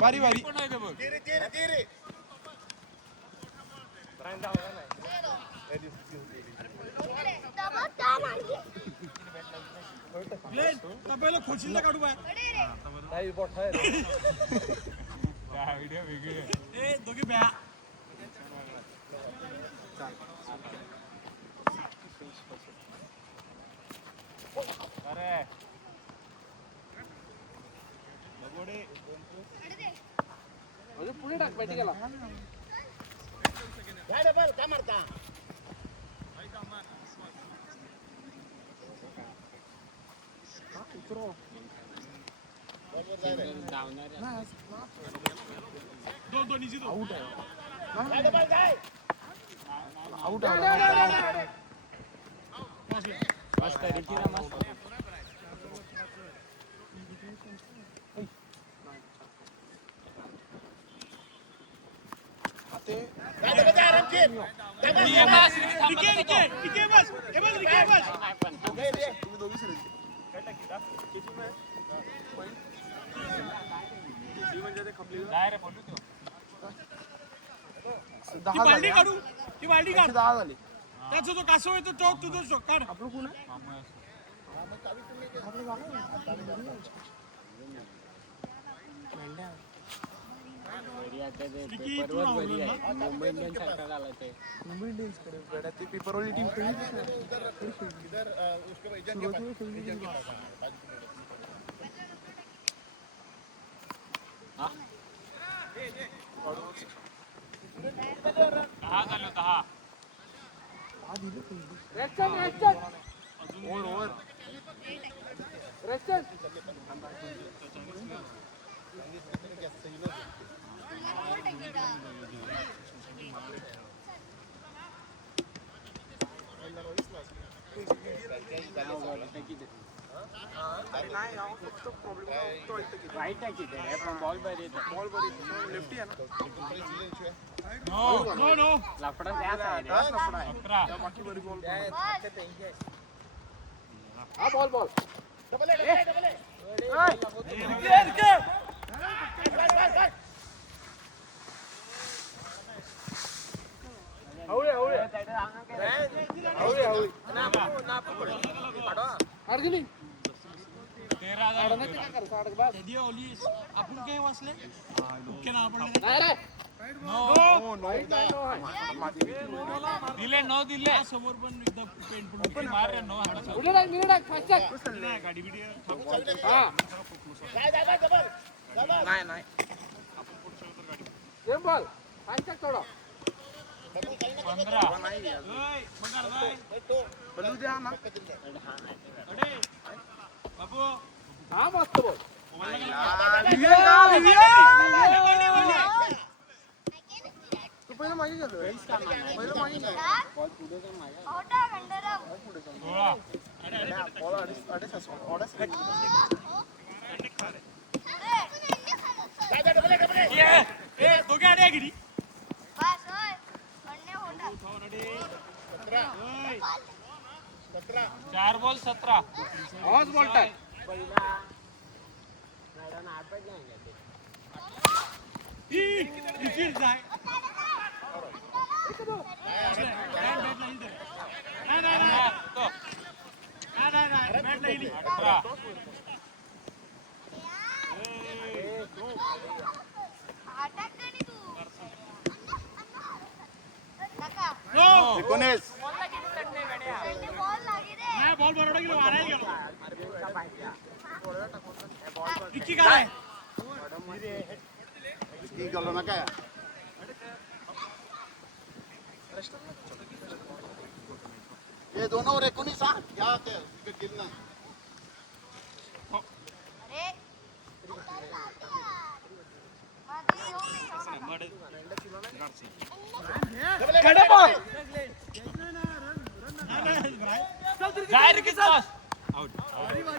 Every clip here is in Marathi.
बारी बारी पहिलं खोशीला काढू बाय व्हिडिओ वेगळे दोघे ब्या अरे पुढे टाक पाहिजे गेला काय मारता आउट दहा झाले त्याचा जो कासव येतो तो तुझं काढ आपलं कोण आहे मुंबई इंडियन्स सारखा झाला ते मुंबई इंडियन्स कडे ते पेपरवाली टीम खेळली बॉल बरी लेफ्टी आहे नो लफडा बाकी बरी बॉल हा बॉल बॉल आपण काही वाचले दिले नो दिले समोर पण एकदम पेंट मार रे नो गाडी बिडी नाही बॉल थोडा 15 बलू द्या ना बाबू हा मस्त बॉल तू पहिलं मागे गेलो पहिलं मागे बॉल पुढे काय मागे बॉल अडीच दोघे आडे गिरी 4 बॉल 17 आज बॉल टाक बॉल बरोबर गेलो मारायला गेलो विकी काय विकी गेलो ना काय ये दोनों 19 हा क्या विकेट गिरना जाय रे किस पास आउट बारी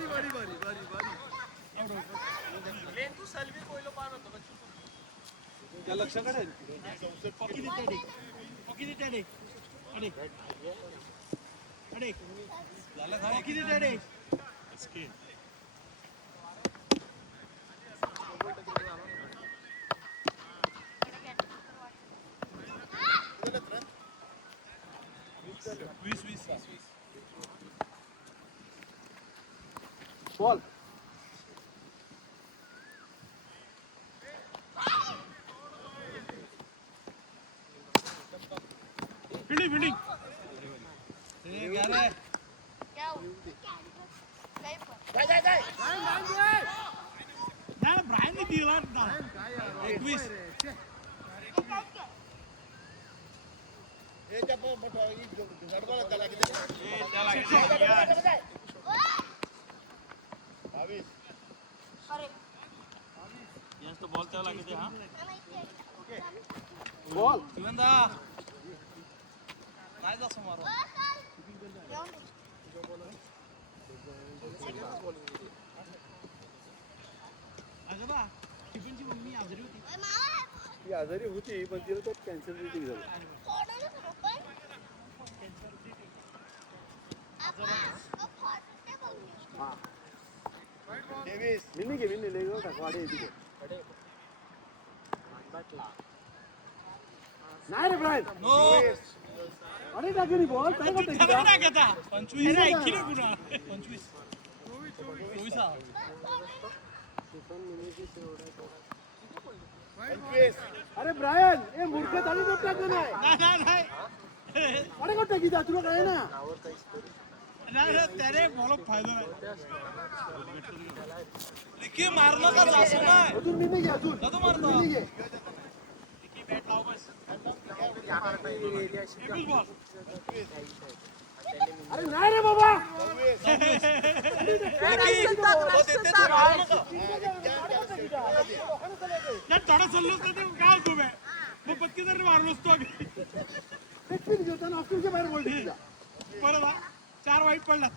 लेन तू सलवी कोइलो पार होतो त्या लक्षाकडे आहे पॉकी देते अडे झाला पॉकी देते अडे बॉल फिल्डिंग फिल्डिंग नाही ब्रायनने दिला 21 जास्त बॉल त्याला लागते हा बॉल शिवंदा काय जास्त मारू अगं बा टिफिनची मम्मी आजारी होती ती आजारी होती पण तिला तो कॅन्सर झाली मिनी घे मिनी ले वाडे तिथे नाही रे ब्रायन नो अरे टाकली बॉल काय करते त्याला नाही टाकता 25 आहे की नाही कुणा 25 24 हा अरे ब्रायन ए मूर्ख झाली तो टाकलं नाही नाही नाही अरे कोण टाकी जा तुला काय ना नाही त्याने मला फायदा नाही रिकी मारलं का असं नाही अजून मिनी घे अजून कधी मारतो मिनी घे रिकी बॅट लाव बस एकच बॉल अरे नाही रे बाबा थोडा चाललो असता ते काय होतो बे मग पत्ती जर मारलो असतो आम्ही टेक्निक घेताना ऑफिसच्या बाहेर बॉल टाकी जा परत 4 वाईट पडला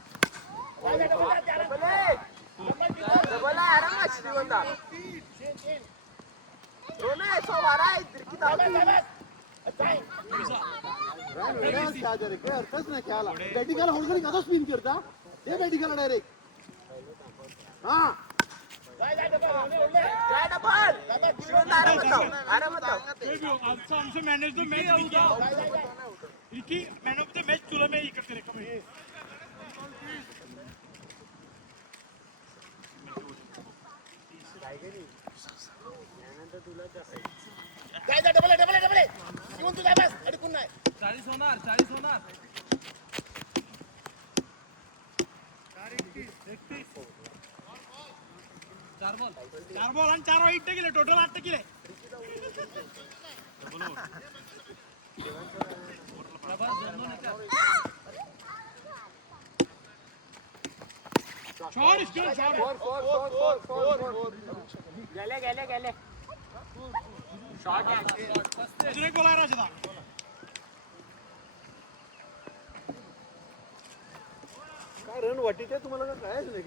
ब्रायन वेगळाच काय रे काय अर्थच नाही खेळायला बॅटिंगला होल्ड करी कसा स्पिन करता ते बॅटिंगला डायरेक्ट हा आजचा आमचं मॅनेज द मॅच होता Ricky man of the match तुला मी इकडे रेकमेंड डबल घेऊन तुझा बस अडकून नाही 40 होणार चार बॉल आणि 4 वाईट गेले टोटल 8 गेले गेले शॉट अजून एक बॉल आहे राजदा काय रन वाटीच्या तुम्हाला कायच नाही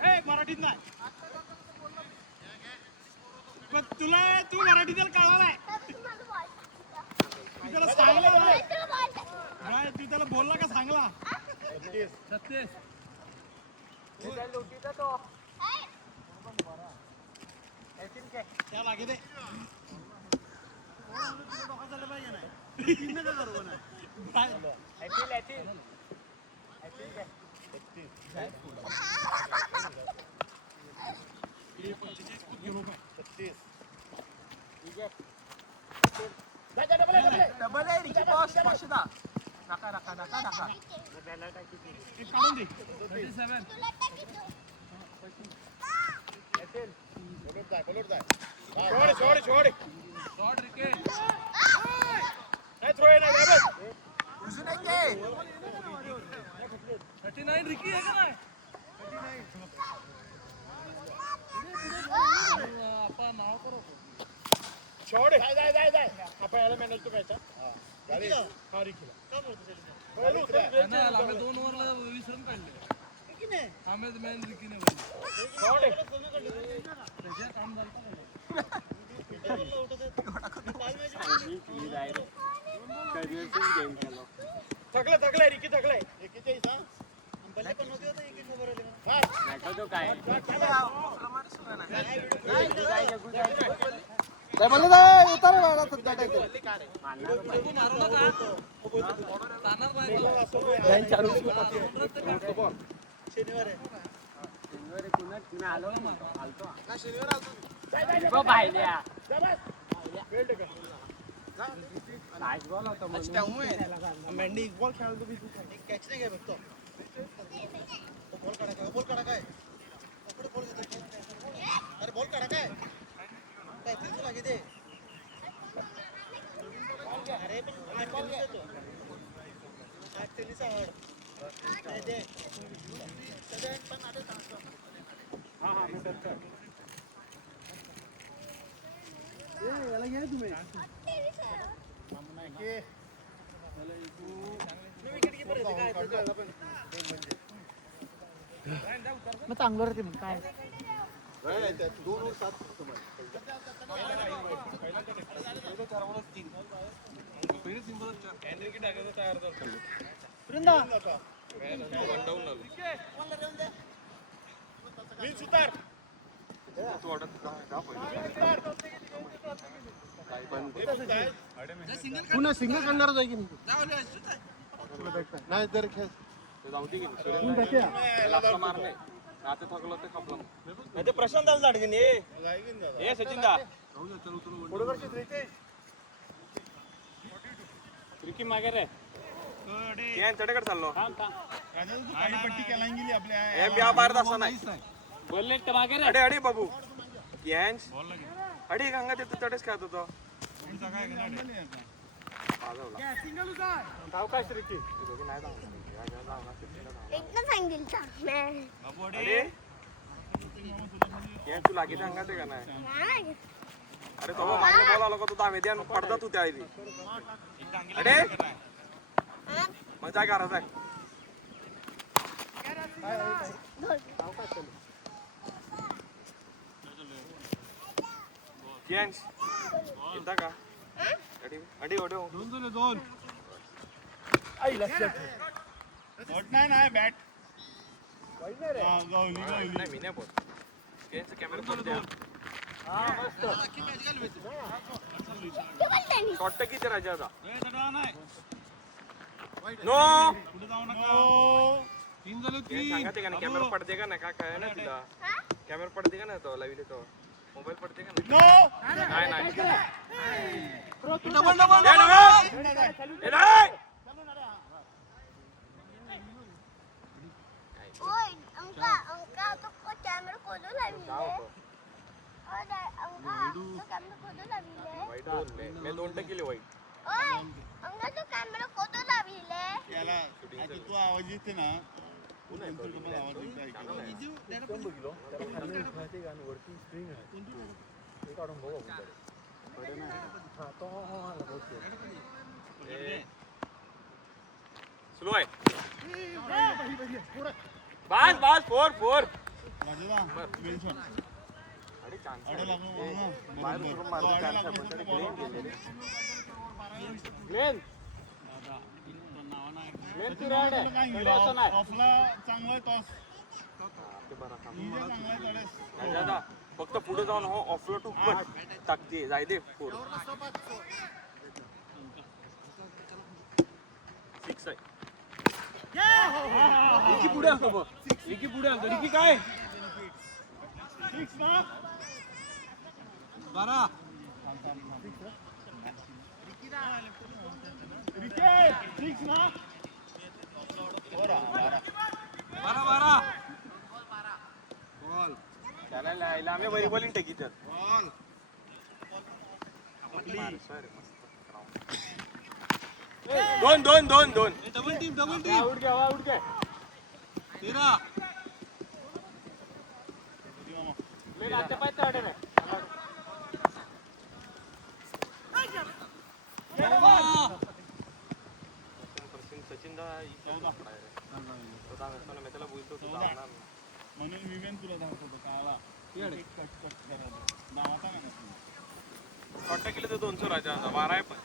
ए मराठीत नाही पण तू मराठीत कळला नाही तू त्याला सांगला नाही तू त्याला बोलला का सांगला 36 त्या लागे दे डबल आहे रिकी बॉस पाचशेदा नका काढून दे 37 छोड शॉट रिकेट नाही थ्रो येणार बस उजून एक घे 39 रिकी आहे का नाही आपण नाव करू छोड जाय आपण याला मॅनेज तो पाहिजे हा रिकीला काय बोलतो आम्ही 2 ओव्हरला 20 रन काढले आम्ही मॅन रिकीने काम थकलाय रिकी थकलाय बोलले जाय उतारे वाडा सध्या टाकते मेंढी बॉल खेळतो मी कॅच नाही घ्या फक्त बॉल काढा काय अरे बॉल काढा काय तुला किती अरे पण टेनिस आवड दे पण आता याला घ्या तुम्ही मग चांगलं राहते मग काय 2-7 पुन्हा सिंगल करणारच आहे की नाही तर खेळ ते प्रशांत झाड की नाही सचिन दा क्रिकी मागे रे चढकडे चाललो पट्टी केला गेली आपल्या ब्या बाहेर असता नाही बोलले मागे रे अडे अडे बाबू यांच अडे गंगा ते चढच खात होतो सावकाश रिकी तू लागी सांगाते का नाही अरे तो मागणे बोलावलं का तू दावे द्या पडदा तू त्या अरे मजा करा जाय येता का अडी ओढे दोन नाही बॅट नाही मी नाही बोल कॅमेरा पण द्या शॉट किती राजा आता नो सांगा ते का कॅमेरा पडते का ना काय काय ना तिला कॅमेरा पडते का ना तो लावले तो मोबाईल पडते का नाही नाही मैं 2 केले वाईट याला तू आवाज येते ना स्लो आहे बस बस 4 फक्त पुढे जाऊन हो ऑफलो टू टाकते जाय दे 4 6 आहे एकी पुढे असतो बघ एकी पुढे असतो एकी काय 6 ना 12 6 ना 12 बॉल त्याला आम्ही वरी बॉलिंग टाकी तर दोन डबल टीम आउट घ्या 13 ले आते पाय तडे रे सचिन दा मी त्याला बोलतो म्हणून विवेन तुला दाखवतो काला कट नावाचा नाही शॉट केले तर 200 राजा 12 आहे पण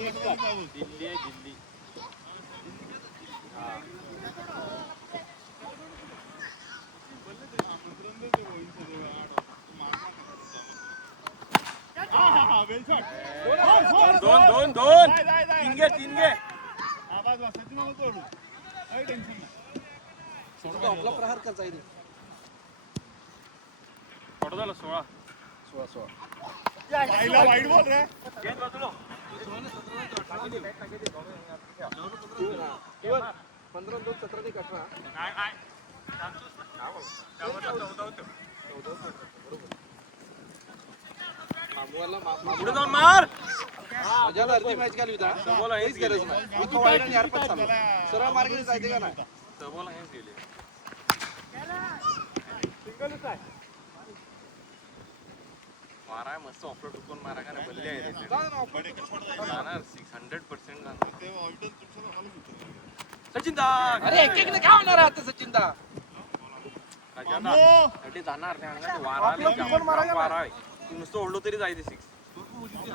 दिल्ली आहे दिल्ली. दोन तीन घे आपला प्रहार करता येईल. थोडं झालं 16. वाईट बोल रे. घे बाजूला. 15-2 17-18. काय पुढे जाऊन मार. माझ्याला अर्धी मॅच घालवी होता. बोला हेच काहीच गरज नाही. इथं वाईट आणि यारपत चालू. सरळ मार्गाने जायचे का नाही? बोला हेच गेले. मारा मस्त ऑफरोड टुकून मारा का नाही बल्ले आहे जाणार 600% जाणार. सचिन दा अरे एक एक काय होणार आता सचिन दा? जाणार नाही वारा वारा आहे. नुसतं ओढलो तरी जायचे 6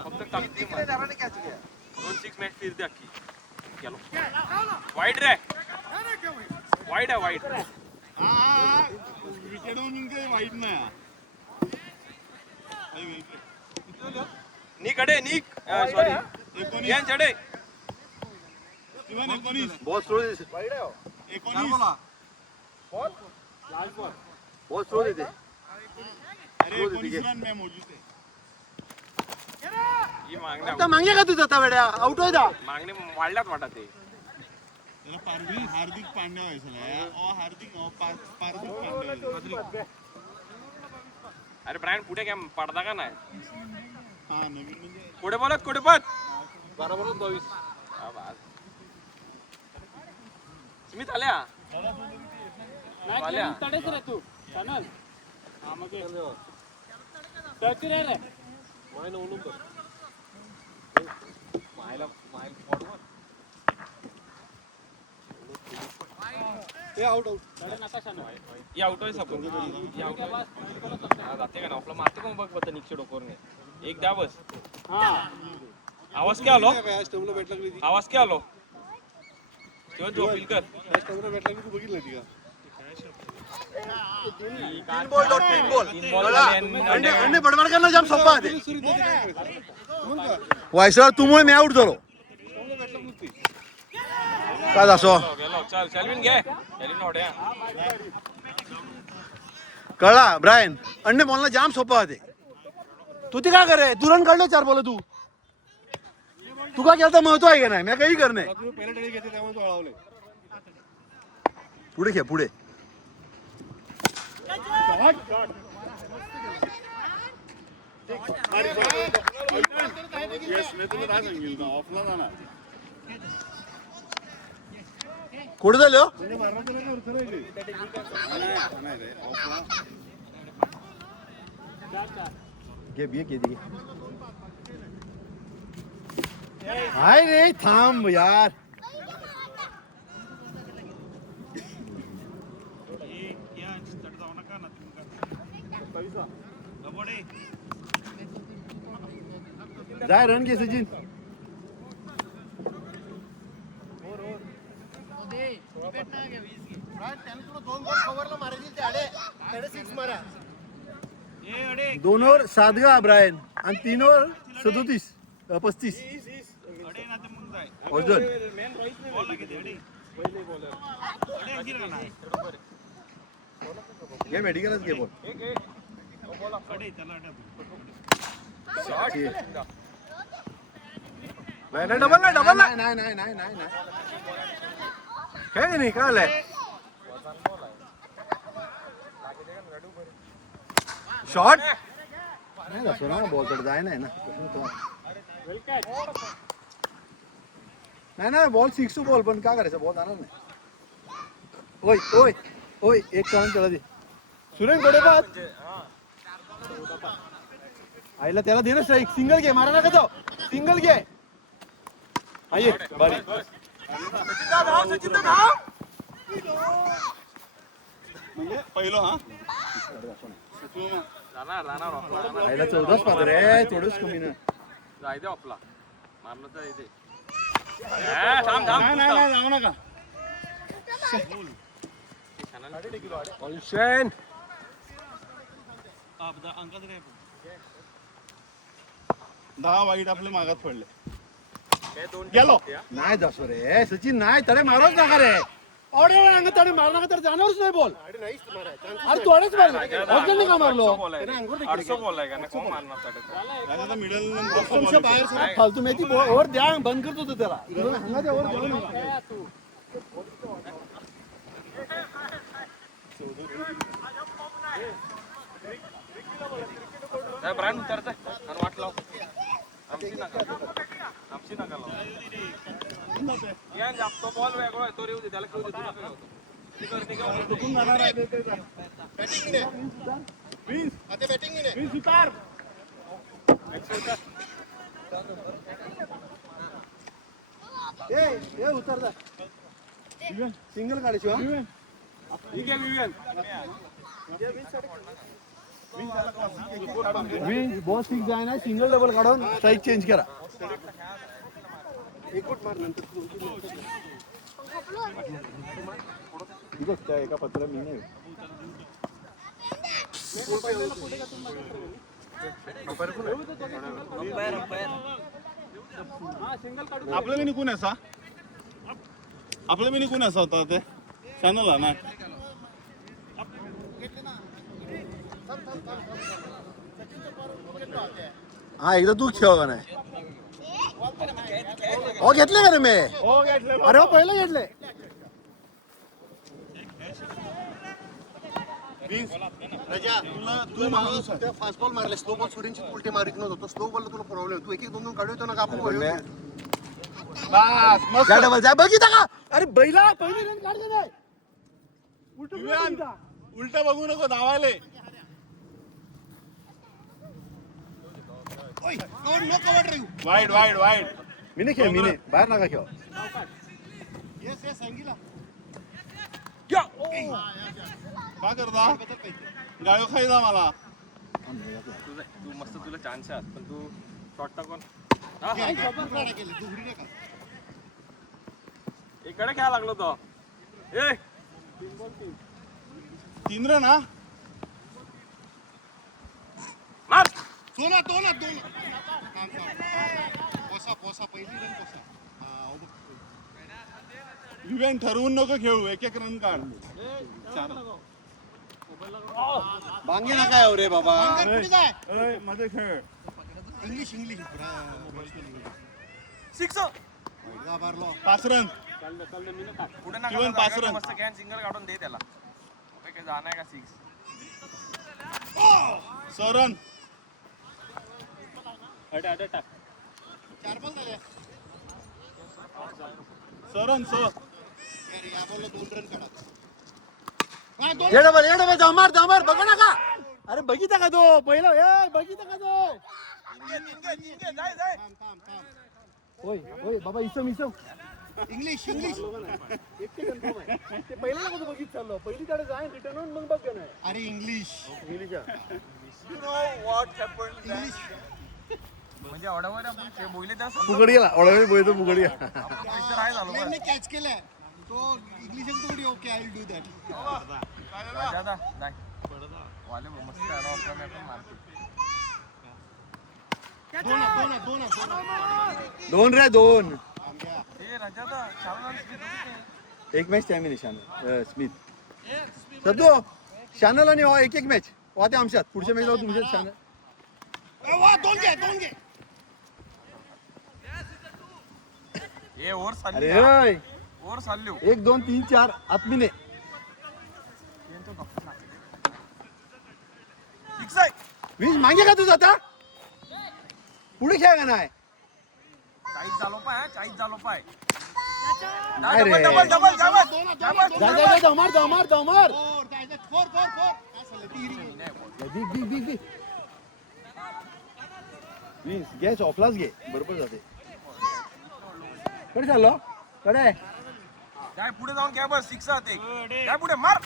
फक्त टाकते. 2 6 मॅच फिरते अख्खी. गेलो वाईट रे वाईट आहे वाईट. विकेट वाईट नाही. निक अडे निक सॉरी यान चढे. 19 बॉल थ्रो दे. 19 बॉल थ्रो दे. अरे 19 रन मैं मौजूद है. ही मागण्या आता मागे का तुझा आता वेड्या आउट होय दा. मागणे वाढल्यात वाटत ते. त्याला पारवी हार्दिक पांड्या व्हायचं हार्दिक पांड्या. अरे ब्रायन पुढे काय पडदा का नाही. हा नवीन म्हणजे पुढे बोलत कुठे पण 12-22. स्मित आल्या आल्या. तडेच रे तू चॅनल हा मग टच रे रे तडे नका चॅनल ही आउट आहे सपोज ही आउट आहे. जाते का ना आपला मारते का बघ बघ निक्षे डोकोरने एक द्या बस. हा आवाज क्या आलो आवाज क्या आलो तेव्हा झोपील कर. 3 बॉल डॉट 3 बॉल. 3 बॉल अंडे अंडे बडबड करणं जाम सोपं आहे. वायसराव तुम्ही मी आउट झालो. काय असो गेलो चल सेल्विन घे सेल्विन ओढ्या. कळला ब्रायन अंडे बॉलला जाम सोपं आहे. तू ते काय करे तू रन काढले 4 बॉल तू का केलं महत्व आहे का नाही. मी काही करणे पुढे घ्या पुढे. कुठे झाले हो? घे घे घे घे. हाय रे थांब यार. जाय रन घे सचिन. दोन ओव्हर 7 गा ब्रायन आणि 3 ओव्हर 37 35. घे मेडिकलच घे बॉल. नाही डबल नाही डबल नाही नाही नाही नाही नाही काय नाही काय आलंय. शॉट नाही असो ना बॉल तर जाय नाही ना. नाही नाही बॉल 6 बॉल पण काय करायचं बॉल जाणार नाही. ओय ओय ओय एक काढून चला दे सुरेश गोडेबाद आईला त्याला दे ना स्ट्राईक. सिंगल घे मारा नका जाऊ सिंगल घे. आये बारी म्हणजे पहिलं हा जाणार जाणार आईला 14च पात्र रे थोडंच कमी ना. जायदे आपला मारलं तर येते. थांब थांब नाही नाही जाऊ नका. ऑलशन 10 वाईट आपल्या मागात पडले. गेलो नाही जासो रे सचिन नाही तडे मारच नका रे एवढ्या वेळा अंग तडे मारू नका तर जाणारच नाही बॉल अरे तोडेच मारलं का मारलो 800 बोलाय का कोण मारणार साडे आता मिडल तुमच्या बाहेर सगळं फालतू माहिती ओव्हर द्या बंद करतो तो त्याला इकडून हंगाच्या ओव्हर गेलो नाही. ब्रँड उतरतंय आणि वाट लाव आमची नका लाव या तो बॉल वेगळा आहे तो येऊ दे त्याला खेळू दे तुला काय होतं ते कर निघाव चुकून जाणार आहे बॅटिंग उतार. ए उतर जा सिंगल काढायची ठीक आहे विवेन बॉस फिक्स आहे ना सिंगल डबल काढून साईज चेंज करा. एका पत्र मी नाही आपलं मी निघून असा होता ते चॅनल ना हा एकदा तू खेळ का नाही हो घेतले का रे मी हो घेतले. अरे हो पहिलं घेतले तुला फास्ट बॉल मारले स्लो बॉल सोडून उलटे मारित नव्हतो स्लो बॉल तुला प्रॉब्लेम तू एक एक दोन काढू ना कापून बस मस्त. बघितला का अरे बैला पहिली रन काढले नाही उलट बघू नको धावायले. वाईट वाईट वाईट. मी नाही खेळ मी नाही बाहेर नका खेळ का करता गाळो खायचा मला. तू मस्त तुला चान्स आहे पण तू शॉट टाकून इकडे खेळा लागलो तो ए 3 रन हा. मार युवेन ठरवून नको खेळू एक एक रन काढ. बांगे नका येऊ रे बाबा मध्ये खेळ. सिक्स 5 रन पुढे जीवन पाच नका रन. मस्त कॅन सिंगल काढून दे त्याला काय जाणार का 6 6 रन. टाक 6 रन 6. ये डबल धामार बघा ना का अरे बघितला का तो पहिला ए बघितला का तो होय होय बाबा इसम इंग्लिश एकटे कन्फर्म आहे ते पहिला नको तू बघित चाललो पहिली कडे जाय रिटर्न होऊन मग बघ नाही अरे इंग्लिश म्हणजे ऑर्डरवर आपण ते बोलले त्या फुगड गेला ओळख बोलतो फुगड गेला प्रेशर आहे झालो बरं. कॅच केलाय तो इंग्लिश थोडी okay I will do that. राजा नाही वाले मस्त आहे ना आपला मॅच मारतो 2 रे 2 ए राजा दा शाळा एक मॅच टाइम निशान स्मिथ सदो शानल आणि एक मॅच वाते आमच्यात पुढच्या मॅचला तुमच्या शानल 2 घे ए ओव्हर अरे चालली ओय ओव्हर चालली 1 2 3 4 आत्मीने सिक्स आहे वीज मागे का तुझं आता पुढे खेळ का नाही 40 झालो पाय 40 झालो पाय अरे. डबल डबल धामार फोर काय झालं ती बिग वीज घे ऑफलाच घे बरोबर जाते कडे चाललो कडे काय पुढे जाऊन काय बस 6 आते काय पुढे मार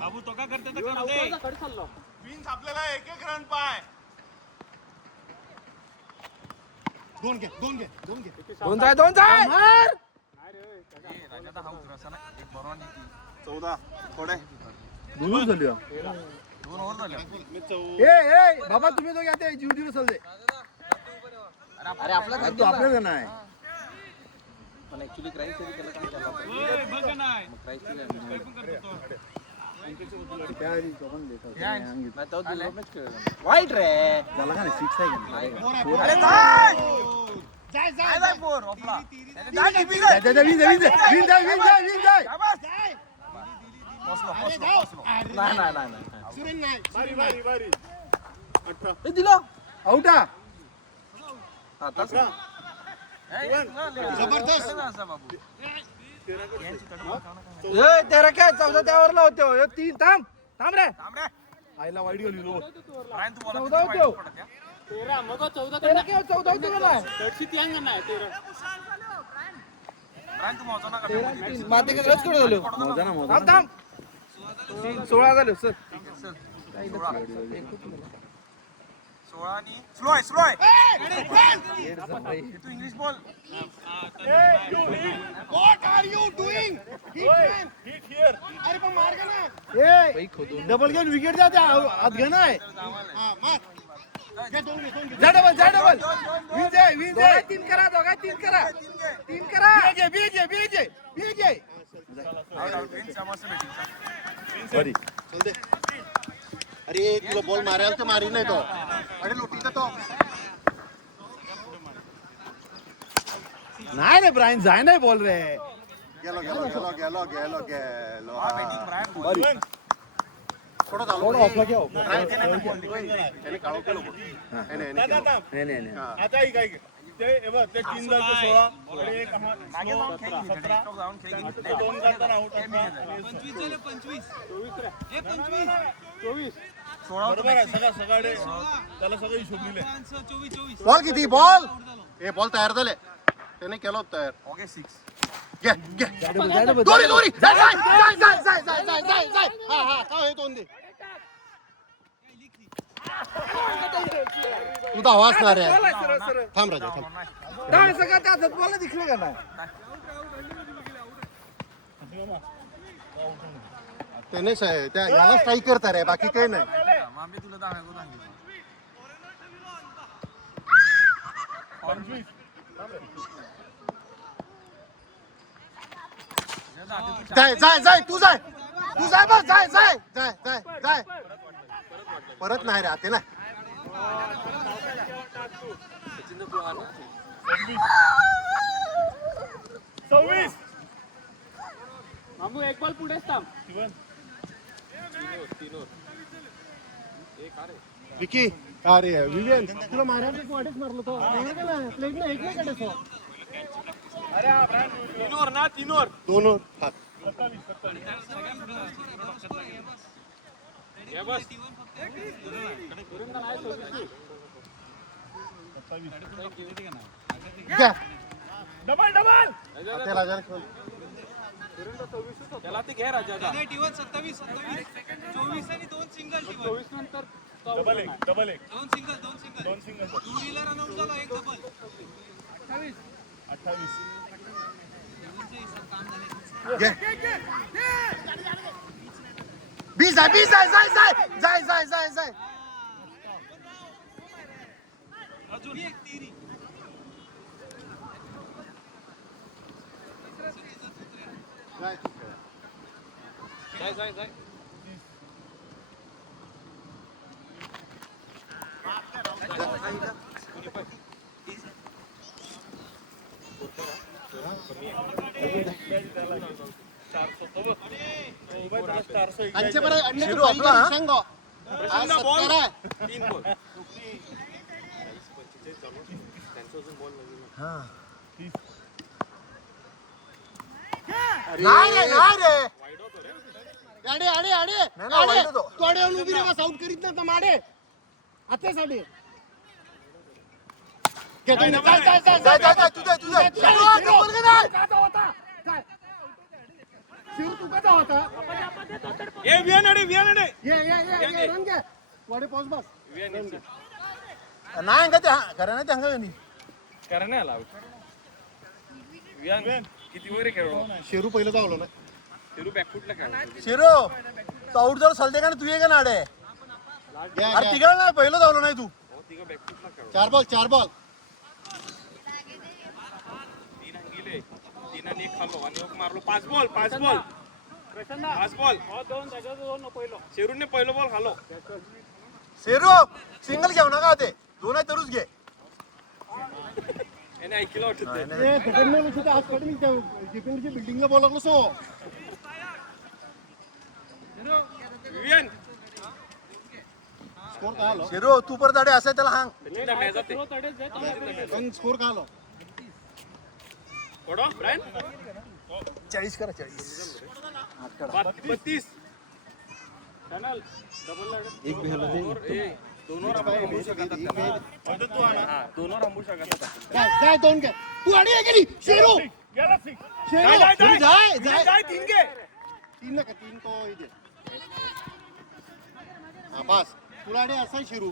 बाबू तो का करते तर करू दे. विन्स आपल्याला एक एक रन पाय. दोन घे दोन जाय मार. राजाचा हा उतरा असा ना एक बरोबर 14 थोडे दोनच झाली हो. 2 ओव्हर झाले ए बाबा तुम्ही दोघे आता जीव दिवस चालते. अरे आपला तू आपल्याला नाही पण ऍक्च्युली क्राईस तरी त्याला काय केला बघ नाही क्राईस वाईट रे त्याला का नाही सिक्स आहे का नाही? अरे जाय जाय फोर ऑफला जा, जा, विन जाय, विन जाय, विन जाय, विन जाय. नाही सुरेन नाही बारी बारी बारी दिलं आउटा आता जबरदस्त. बाबू तेरा काय 14 त्यावर लावतो 3 थांब रे थांब रे आईला वाईट गेली लो. रायन तू बोला 14 होतो. 13 मग 14 तेरा काय 14 होतो का नाही? तडशी त्यांग नाही 13 रायन तू मोजा ना माते का रस कडे झालो मोजा ना मोजा थांब 16 झाले सर 16 आणि स्लो आहे तू इंग्लिश बोल What are you doing? Hit here अरे पण मार का ना डबल घेऊन विकेट जाते आत घ्या नाही हा मार घे दोन घे जा डबल विन जाय 3 करा दोघा 3 करा 3 करा बीजे चल दे अरे तुला बॉल मारायला तर मारी नाही तो अरे लुटीचा तो नाही रे ब्रायन जाय नाही बोल रे गेलो थोडं थोडं झालं ऑफला घ्या त्याने काळो केलं बघ. नाही नाही आता ऐक ऐक ते हे बघ ते 3 झालं 16 आणि एक हा मागे जाऊन खेळ घे, सतरा. डिरेक्टर जाऊन खेळ घे. ते 2 करताना आउट 16 बरोबर आहे सगळे त्याला सगळं हिशोब दिले बॉल किती बॉल हे बॉल तयार झाले त्याने केलं होतं तयार ओके 6 घे दोरी जाय हा का हे दोन दे तुझा आवाज ना रे थांब राजा थांब सगळं त्यात बोला दिसलं का नाही त्याने त्या याला स्ट्राईक करता रे बाकी काही नाही मामी तुला दाखव सांगितलं 25 जाय तू जाय बस जाय परत नाही रे आते ना 26 मामू एक बॉल पुढेच थांब विकी अरे विवेन तुला मारायला एक वाटेच मारलो तो प्लेट ना एक नाही काढायचो अरे हा ब्रँड 3 ओव्हर ना 3 ओव्हर दोन हात 27 बस घ्या डबल त्या राजाने खेळ त्याला ते घे राजा 27 24 आणि 2 सिंगल 24 नंतर डबल एक 2 single 2 single 2 Reela run out झाला एक डबल 28 घे 20 जाय अजून एक तिरी जाय आमच्या बरं अंडे सांग आज 70 आहे 3 बॉल नाही रे आडे तू आडे उभी रे बस आउट करीत ना माडे आत्यासाठी घेतोय ना जाय शिव तू कसा होता ए वियानडे ये रन घे वाडे पाऊस बस नाही का ते खरं नाही ते हंगा कारण नाही आला वियान किती वगैरे खेळलो शेरू पहिलं धावलो ना शेरू बॅकफुटला खेळलो शिरो तू आउट जर चालते का ना तू ये का नाडे अरे तिघा ना पहिलं धावलो नाही तू तिघं बॅकफुटला खेळलो 4 बॉल 3 गेले 3 आणि 1 खाल्लो आणि 1 मारलो 5 बॉल 5 बॉल हो दोन त्याच्यात दोन पहिलं शेरूने पहिलं बॉल खाल्लो शेरू सिंगल घेऊ नका ते दोन आहे तरुच घे याने ऐकलं वाटत आज कडे मी डिफेंडची बिल्डिंगला बोलावलं सो वियान स्कोर काय आलो शेरू तू परत आडे असं त्याला हांग सचिनला मॅच जाते पण स्कोर काय आलो कोडो ब्रायन 40 करा 40 32 चॅनल डबल लागत एक भेला दे दोनवर आपण थांबू शकत हा दोनवर थांबू शकत काय दोन काय तू आडी आहे गेली शेरू गेला सिक्स. शेरू जाय 3 घे 3 नका 3 तो इथे हा बस तुला आडी असा शेरू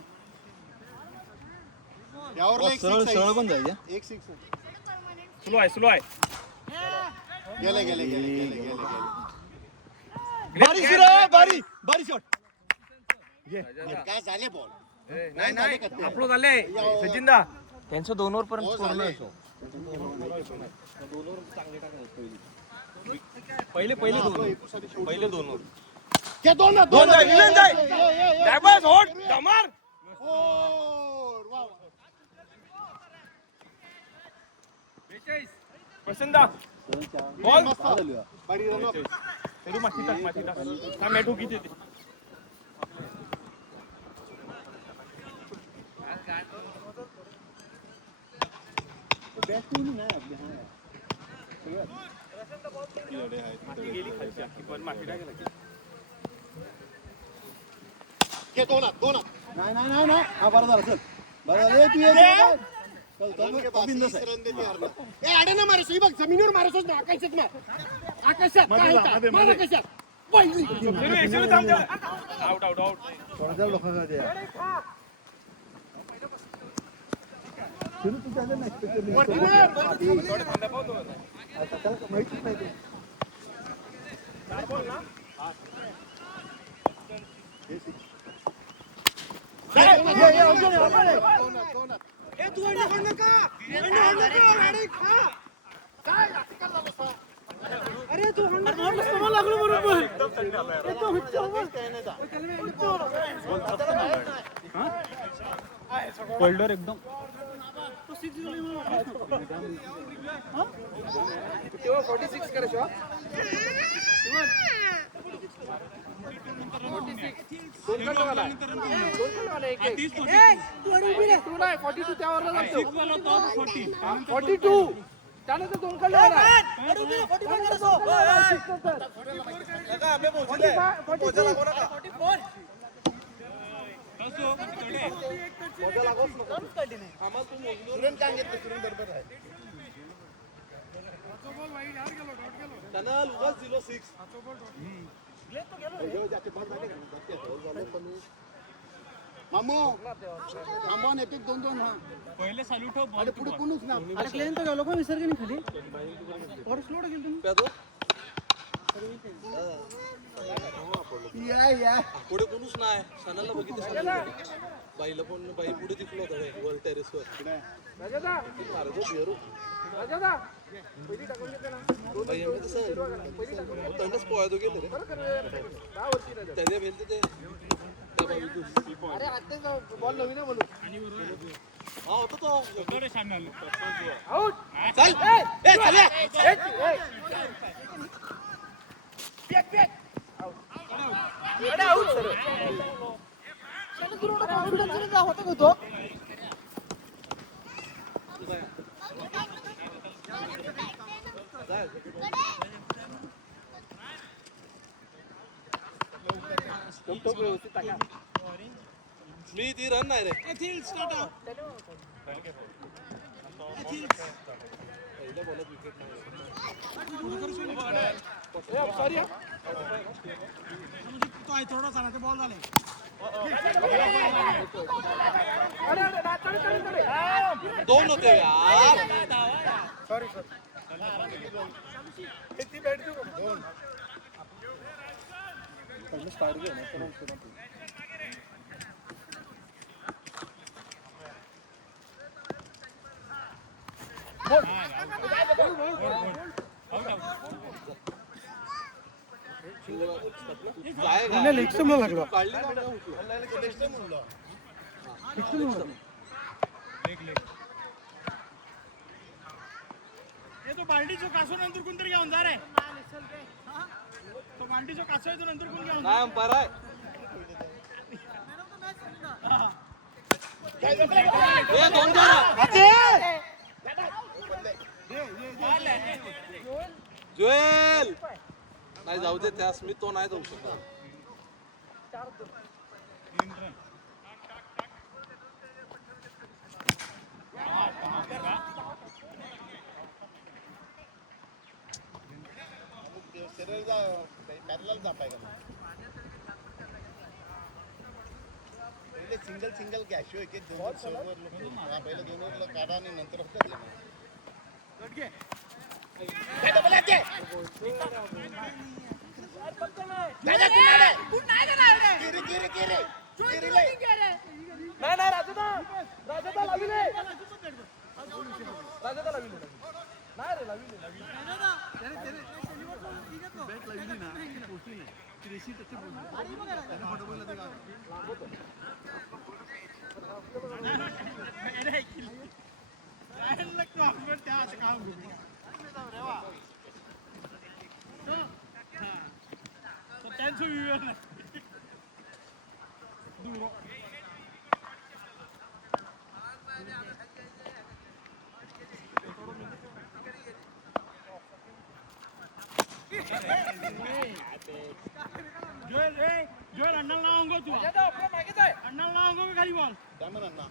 यावर एक सरळ 6 सरळ पण जायचं एक 6 स्लो आहे गेले बारी शिरो बारी शॉट काय झाले बॉल नाही आपलं झाले सचिन दा त्यांचं 2 ओव्हर पर्यंत स्कोर नाही पहिले 2 ओव्हर ते दोन डॅबल होट धमार पसंदा बॉल बारी रन अप तेरू माती टाक का मेठू किती ते गेली खालची अख्खी पण माती टाकायला घे दोन नाही हा बरं झालं चल बरं झालं तू ये आडे ना मारे बघ जमिनीवर मारतोच ना आकाशात मार आकाशात आउट पडलं एकदम मामो नेते 2-2 हा पहिले सॅल्यूट हो अरे पुढे कोणच ना अरे क्लेन तर गेलो का विसर्ग नाही खाली और स्लो गेल तुम्ही या पुढे कोणूच नाही सणाला बघितलं बाईला पण बाई पुढे तिकलो होता वर टेरेसवर बाई एवढं तसं थंडच पोहायचो गेलो रे त्याच्या भेलते ते अरे आता बॉल नवीन आहे म्हणून हा होता तो चॅनल चल ए चल मी ती रन नाही रे थोडा बॉल झाले दोन होते यार. सॉरी किती बॅट देऊ दोन लेग स्टंपला लागला. काढली ना आपण उठलो. तो बाल्टीचो कासो नंतर कोणतरी घेऊन जा रे. तो बाल्टीचो कासो आहे तो नंतर कोण घेऊन नाही अंपायर आहे. ए, दोन जण. जोएल नाही जाऊ दे त्यास मी तो नाही जाऊ शकत. सिंगल सिंगल कॅश एक एक पहिले 2 ओव्हरला काढा आणि नंतर जोएल अण्णा लावंगो तू अण्णा लावंगो खाली बॉल नाही म्हणणार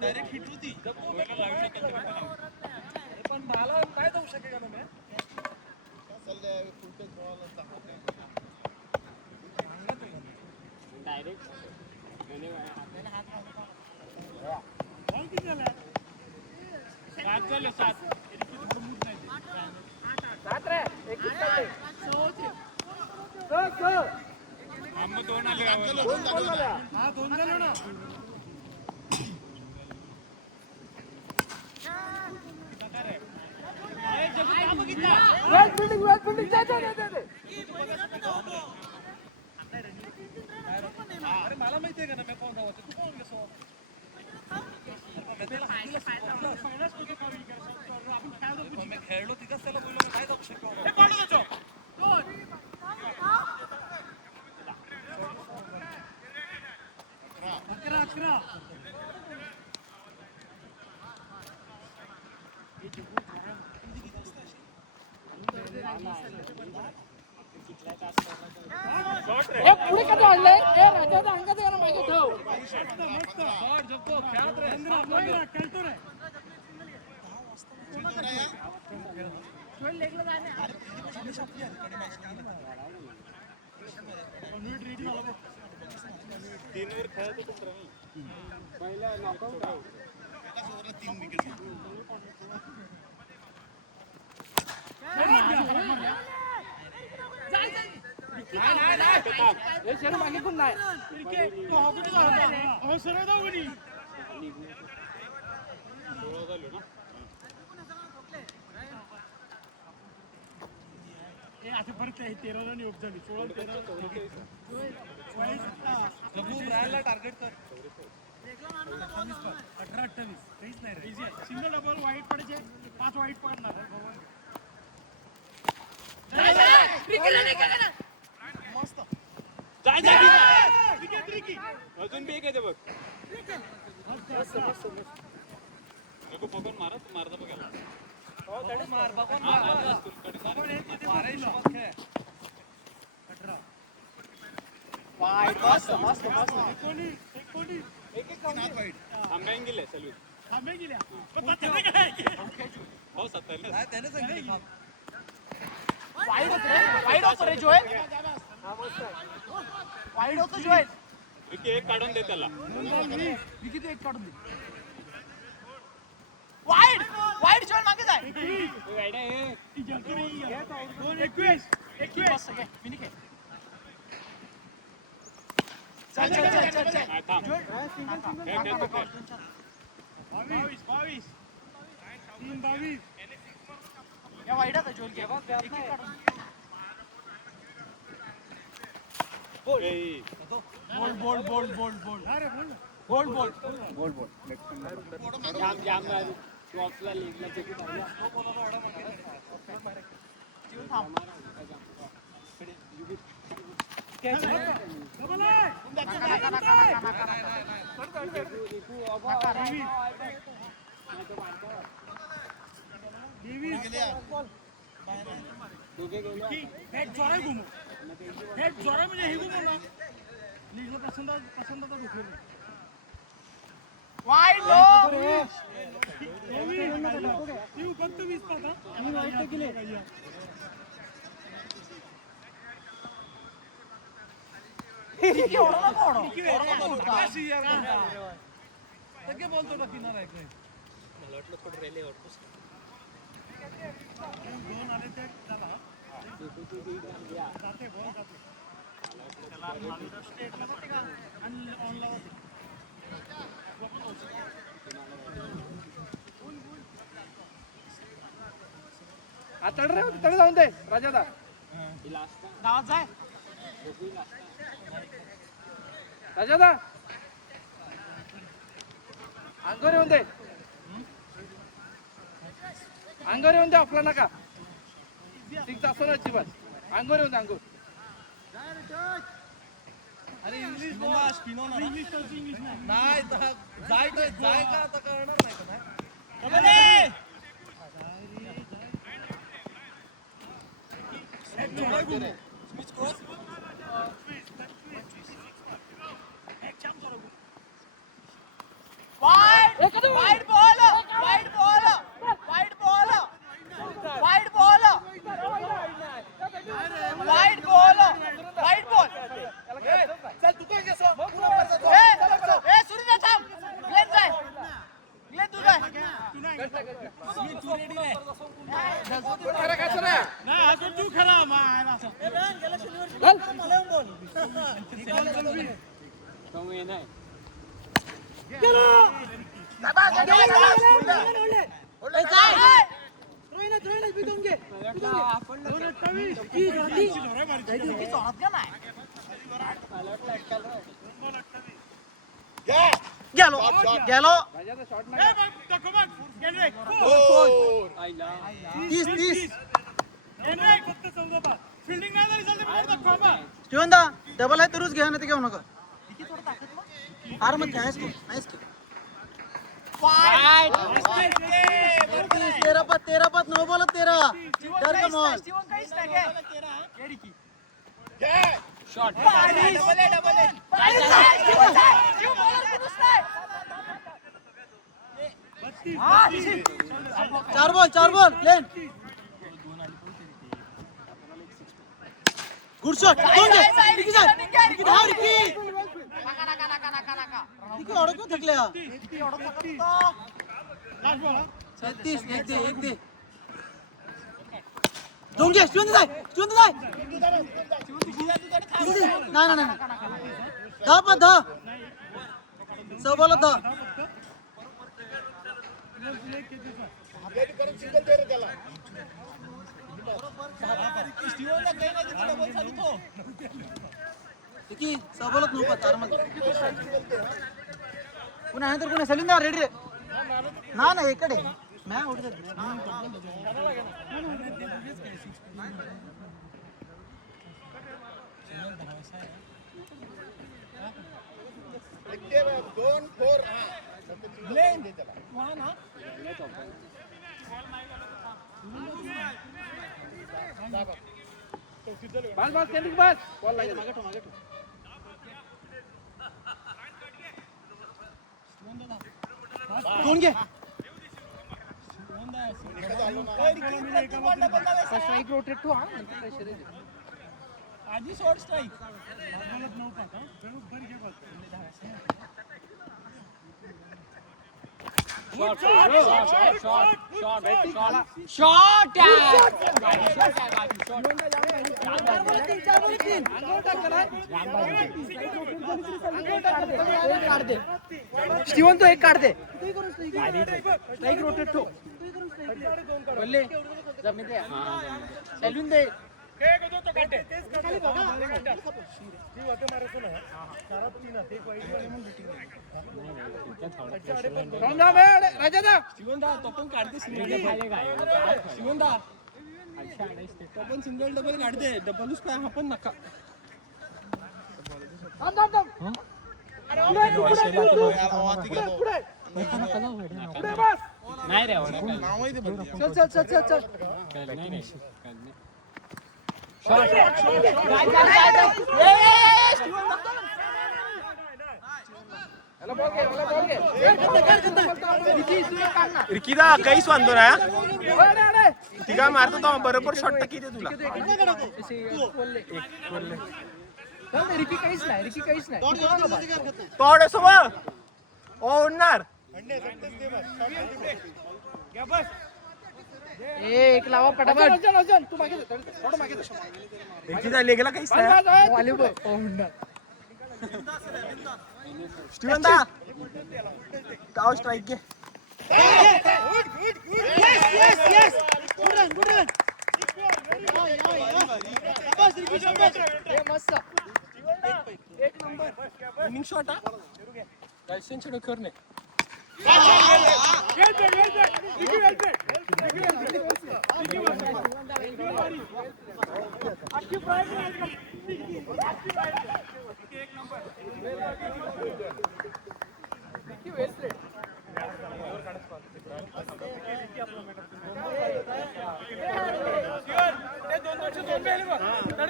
डायरेक्ट हिट होती पण मला काय जाऊ शकेल का मी डायरेक्ट दोन झाले ना मला माहितीये का ना मी पाहून राहतो तू पाहून कसं मी खेळलो तिथंच त्याला बोललो काय जाऊ शकतो अकरा पुढे कधी आणलंय राजाचा अंगात यायला माहिती ठेव खेळतो रे मागे पण नाही सरळ जाऊ कोणी आता परत 13 रन योग झाली 16-13 टार्गेट कर 18-28 काहीच नाही रे सिंगल डबल वाईट पडायचे 5 वाईट पडणार मस्त अजून बी एक आहे ते बघ नको पकडून मारत मारता बघायला थांबायला गेले सलवी हो 70 विकी एक काढून दे त्याला हा, थांब ए, जाम जाम शॉपला लीगला तिकीट आहे. दोघे गेले तडे जाऊन दे राजादा राजादा अंगावर येऊन दे अंगावर येऊन दे आपला नका सिक्स असं अजिबात अंगावर येऊन दे अंगावर अरे इंग्लिश नाही जाय का आता कळणार नाही का गेलो राजादा शॉट शिवंदा डबल आहे तरूच घ्या ना ते घेऊ नका हार मत नाहीच की 13 पद 9 बोलत 13 डर का मॉल चार बॉल प्लेन गुड शॉट अडकून थकल्या 36 एक दे दोंगे नाही दहा पण 10 बोलत 10 सबोलत पुन्हा नंतर पुन्हा सलिंदा रेडी रे ना इकडे मैं दोन फोर बस बस केंद्रिक बस बॉल लागे मागे ठेव मागे ठेव दोन घे स्ट्राइक रोटेट ठेव आधी शॉर्ट स्ट्राइक स्टीवन तो एक काढ दे स्ट्राइक रोटेट ठेव बोलले जमीन दे सॅल्यून दे राजा शिवंदा तो पण काढते शिवंदा तो पण सिंगल डबल काढते डबलच काय हा पण नका नाही रे चल चल चल चल रिकीदा काहीच वांधो ना ती काय मारतो तो बरोबर शॉट किती तुला रिकी काहीच नाही रिकी काहीच नाही थोडं सोबत ओढणार एक लावा पटापट तू मागे थोडं मागे रिकीदा लेगला काहीच नाही व्हॉलीबॉल स्टीवन दा टाव स्ट्राइक घे एक नंबर विनिंग शॉट हा लायसन्स करणे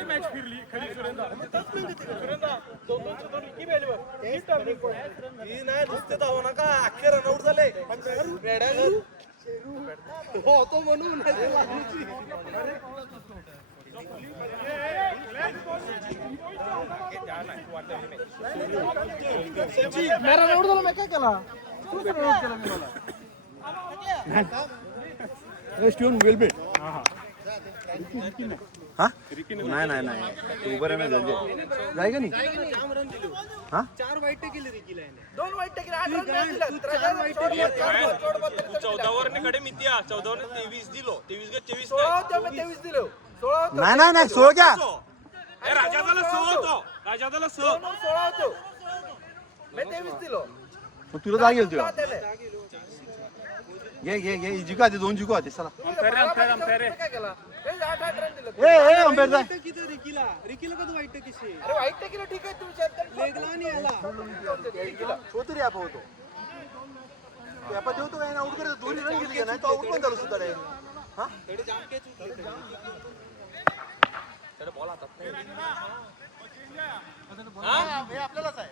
मॅच फिरली खरी सुरेंद्र 2-2 की बेले ही नाही नुसते धाव नका अख्खे रनआउट झाले हो तो म्हणून मेरा रनआउट झाला मी काय केला तू रनआउट केला मी मला स्टीवन वेल बेट हा नाही नाही नाही तू बरं नाही जाय का नाही हा 4 वाईट केले रिकीला 2 वाईट केले 8 रन दिले 14 वर कडे मिती 14 वर 23 दिलो 23 गे 24 23 दिलो 16 नाही नाही नाही सोळ घ्या राजादाला 16 होतो राजादाला 16 होतो मी 23 दिलो मग तुला जाग येईल तुला घे घे घे जिको आते 2 जिको आते चला काय केला 8 रन दिले ए अंपेअर जाय किती रिकीला कधी वाईट किसे अरे वाईट केलं ठीक आहे तुम्ही लेगला नाही आला शो तरी आपण होतो आपण देवतो काय ना आउट करतो 2 रन गेले नाही तो आउट पण झालो सुद्धा रे हा त्याला बॉल हातात हे आपल्यालाच आहे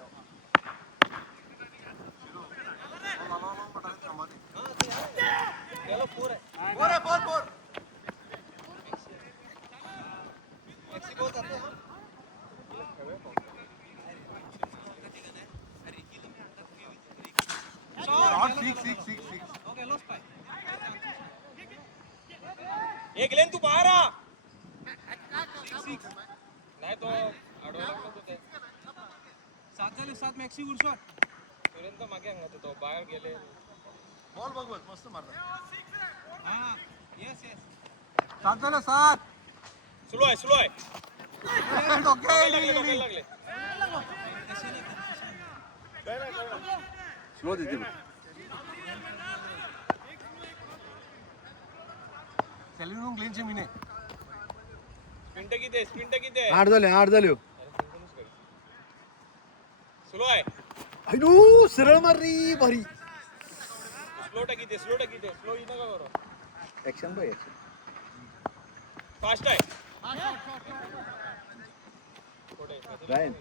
एक लेन तू बाहेर आ नाही तो अडवला तो ते 7 झाले 7 मॅक्सी वर शॉट पर्यंत मागे अंगत होतो बाहेर गेले बॉल बघ बघ मस्त मारला हा यस यस 7 झालं 7 स्लो आहे डोके लागले स्लो देते सेल्यून ग्लेनचे मिने स्पिंट किती 8 झाले स्लो आहे अयो, सरळ मार रे भारी. स्लो टाकी स्लो ही नका करू. Action by action. फास्ट आहे. ब्रायन,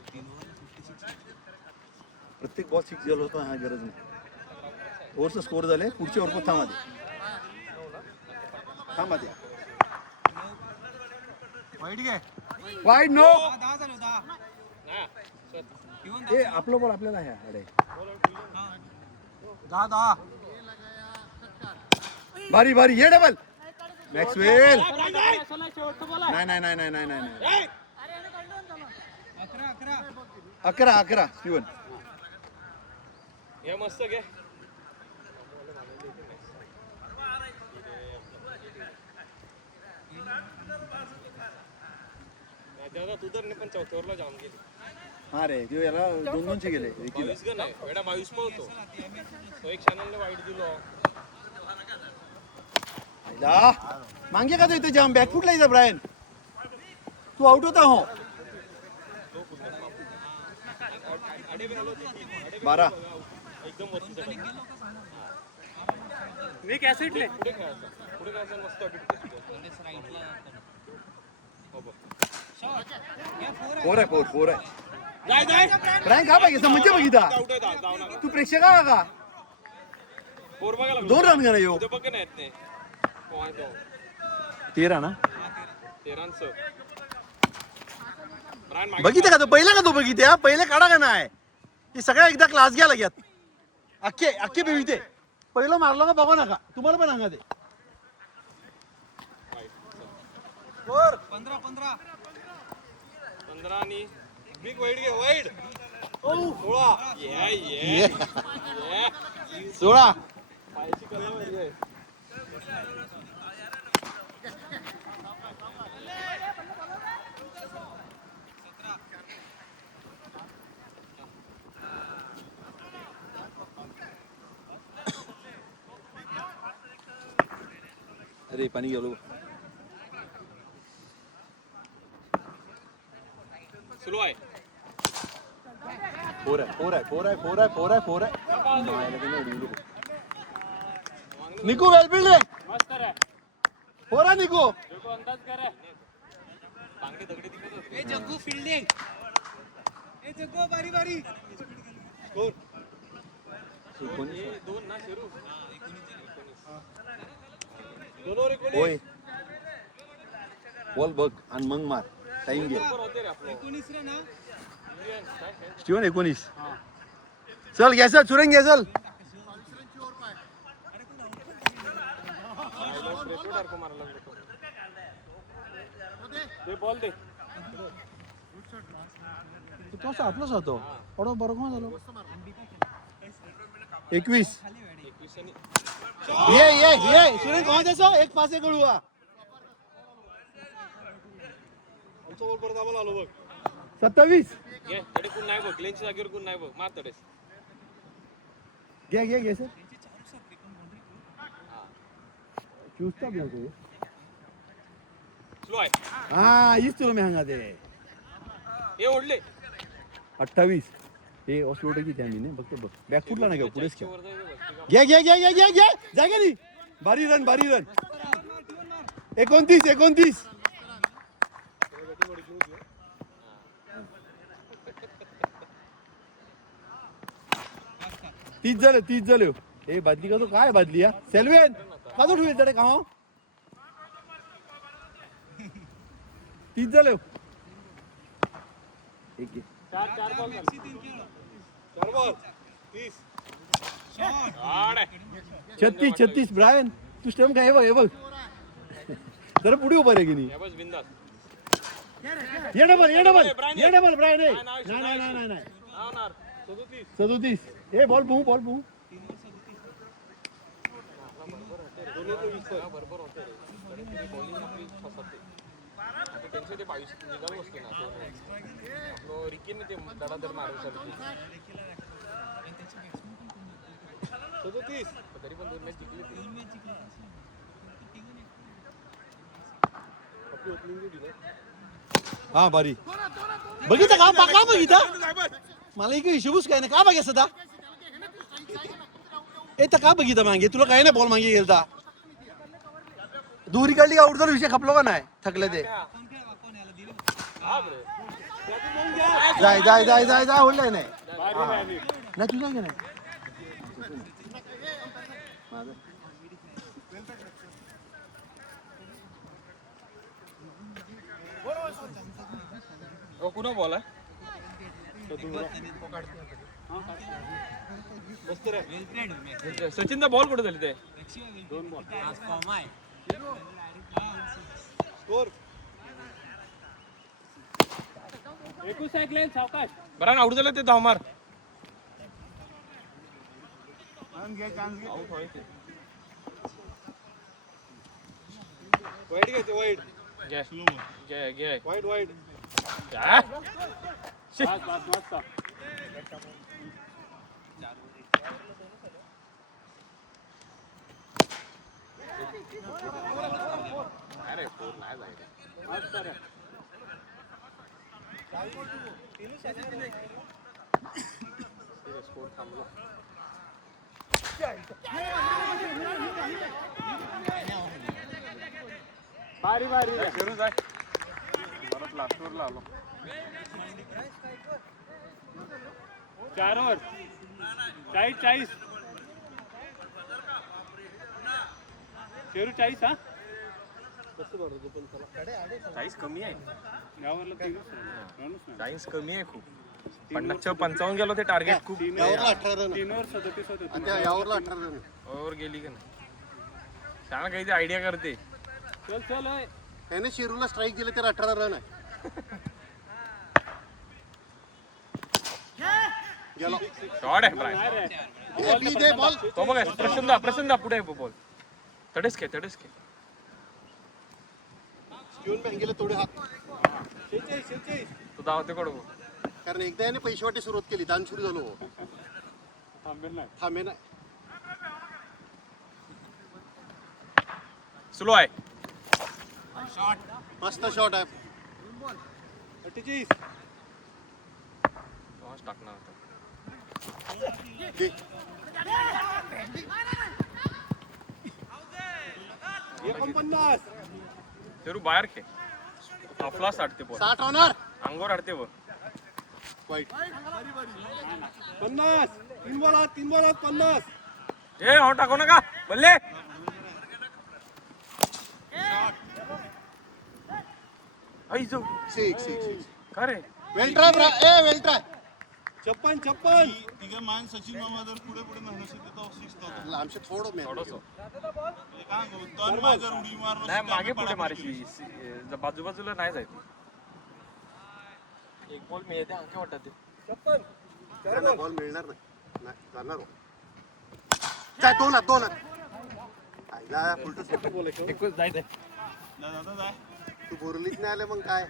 प्रत्येक बॉल 6 गेलो होता. हा गरज नाही. ओव्हरचा स्कोर झाले. पुढचे ओव्हर पण थांबा दे. Wide no. ए आपलं बॉल आपल्याला आहे. अरे भारी भारी. हे डबल मॅक्सवेल. नाही 11 स्टीवन. हे मस्त घे. दादा तू तर पण चौथ्यावरला जाऊन गेली. हा रे ते याला 2-2 गेले. 22 गण आहे. वेडा 22 मा होतो. तो एक चॅनलने वाईट दिलो. मांगे का तो इथे जाम बॅकफुटला इथं ब्रायन. तू आउट होता हो. 12. एकदम वरती मी कॅसेटले पुढे खेळायचं मस्त फोर आहे. जाय ब्रायन का पाहिजे म्हणजे बघिता तू प्रेक्षक का 4 बघायला 2 रन का येऊ. उद्या बघ नाही येत नाही. 13 ना 13 बघितलं का तो पहिला का तो बघितल्या पहिले काढा का नाही. हे सगळ्या एकदा क्लास घ्या लागत. अख्खे बिविते पहिलं मारलं का बघा नका. तुम्हाला पण सांगा ते 15 आणि बिग वाईड घे. वाईड 16. पायाची कला म्हणजे अरे पाणी गेलो. स्लो आहे. 4 आहे. निकू वेल बिल्ड रे. मस्त रे 4 आहे निकू. देखो अंदाज करे पांगडे दगडे दिसत होते. ए जग्गू फिल्डिंग. ए जग्गू बारी. हे 2 ना शिरू. होय बॉल बघ आणि मग मार. टाइम घे. बरोबर होते रे आपलं. 19 रे ना. स्टीवन 19. चल घ्या चल सुरेंग घ्या चल. ते बॉल दे. तो असं आपलाच होतो. बरोबर झालो. 21. 21 आणि ये सुरेंग कहाँ जैसा एक पास एक हुआ. आमचा बॉल परत आम्हाला आलो बघ. 27. घे तडे कोण नाही बघ. लेनच्या जागेवर कोण नाही बघ. मार तडेस. घे सर. चूस्ता भी होते. स्लो आहे. हाँ इस तुला मी सांगा ते. हे ओढले. 28. हे ऑस्ट्रेलिया की त्या मी फक्त बघ बॅकफुटला नाही घेऊ पुढेच खेळ. वर जायचं बघ. घे जागा नाही. बारी रन 29. तीस झाले. हे बादली का तो काय बादली या सेल्वेन का तो ठेवेल तडे का 30 झाले. एक घे. 4 बॉल 30. 36 ब्रायन तू स्टंप काय हे बघ जरा पुढे उभा रे की नाही. या बस बिंदास. ये डबल ब्रायन नाही. नावनार 37. 37. ए बॉल बघू बरोबर होते रे. बॉलिंग आपली 6-7 आहे. त्यांचे ते 22 निघाल बसते ना. आपलं रिकीने ते दडादड मारू शकतो. 37 तरी पण 2 मॅच जिंकली. आपली ओपनिंग दिली ना. हा बारी बघितलं का बघितलं मला एक हिशोबच काय ना का बघायचं आता तर का बघितलं मागे तुला काय नाही बॉल मागे गेलता दुरी काढली आउट झाला विषय खपलो का नाही थकले ते जाय जाय जाय जाय जाय होल्ड नाही नाही तुझा की नाही कुणा बॉल आहे सचिनचा बॉल कुठे झाली ते बरं आउट झालं ते धाव मार वाईट घ्यायचं वाईट घे वाईट वाईट अरे फोर नाही जायचं स्कोर थांबलो बारी बारी फिरून जाय परत लास्टवरला आलो 4 ओव्हर 40 40 हा 40 कमी आहे यावरला 40 कमी आहे खूप 50-55 गेलो ते टार्गेट खूप यावरला 18 रन 3 ओव्हर 37 होते आणि त्या यावरला 18 रन ओव्हर गेली का नाही सांगा काही आयडिया करते चल चल त्याने शिरूला स्ट्राईक दिले तर 18 रन आहे गेलो शॉट आहे प्राईज दे बॉल तो बघ प्रसन्न पुढे आहे बॉल तडेच घे घेऊन बँकेला थोडे हात तू धावते कडू कारण एकदा याने पैसे वाटे सुरुवात केली दान सुरू झालो थांबे नाही स्लो आहे मस्त शॉट आहे 38 टाकणार होता दे. तेरू बाहेर खे आपला साठते बॉल 60 होणार अंगोर हडते बघ वाईट 50 3 बॉलात 50 ए हो टाकू नका बल्ले आई जो 6 का रे वेल ट्राय वेल ट्राय 56 तिघे मान सचिन मामा जर पुढे पुढे नाही नसेल तर 6 आमचे थोडं मेहनत थोडस काय तन माय जर उडी मारलो नाही मागे पुढे मारायची बाजूबाजूला नाही जायचं एक बॉल मिळते अंके वाटत त्यांना बॉल मिळणार नाही जाणार हो. जाय 2 हात आईला उलट एकच जायचं दादा जाय तू बोरलीत नाही आले मग काय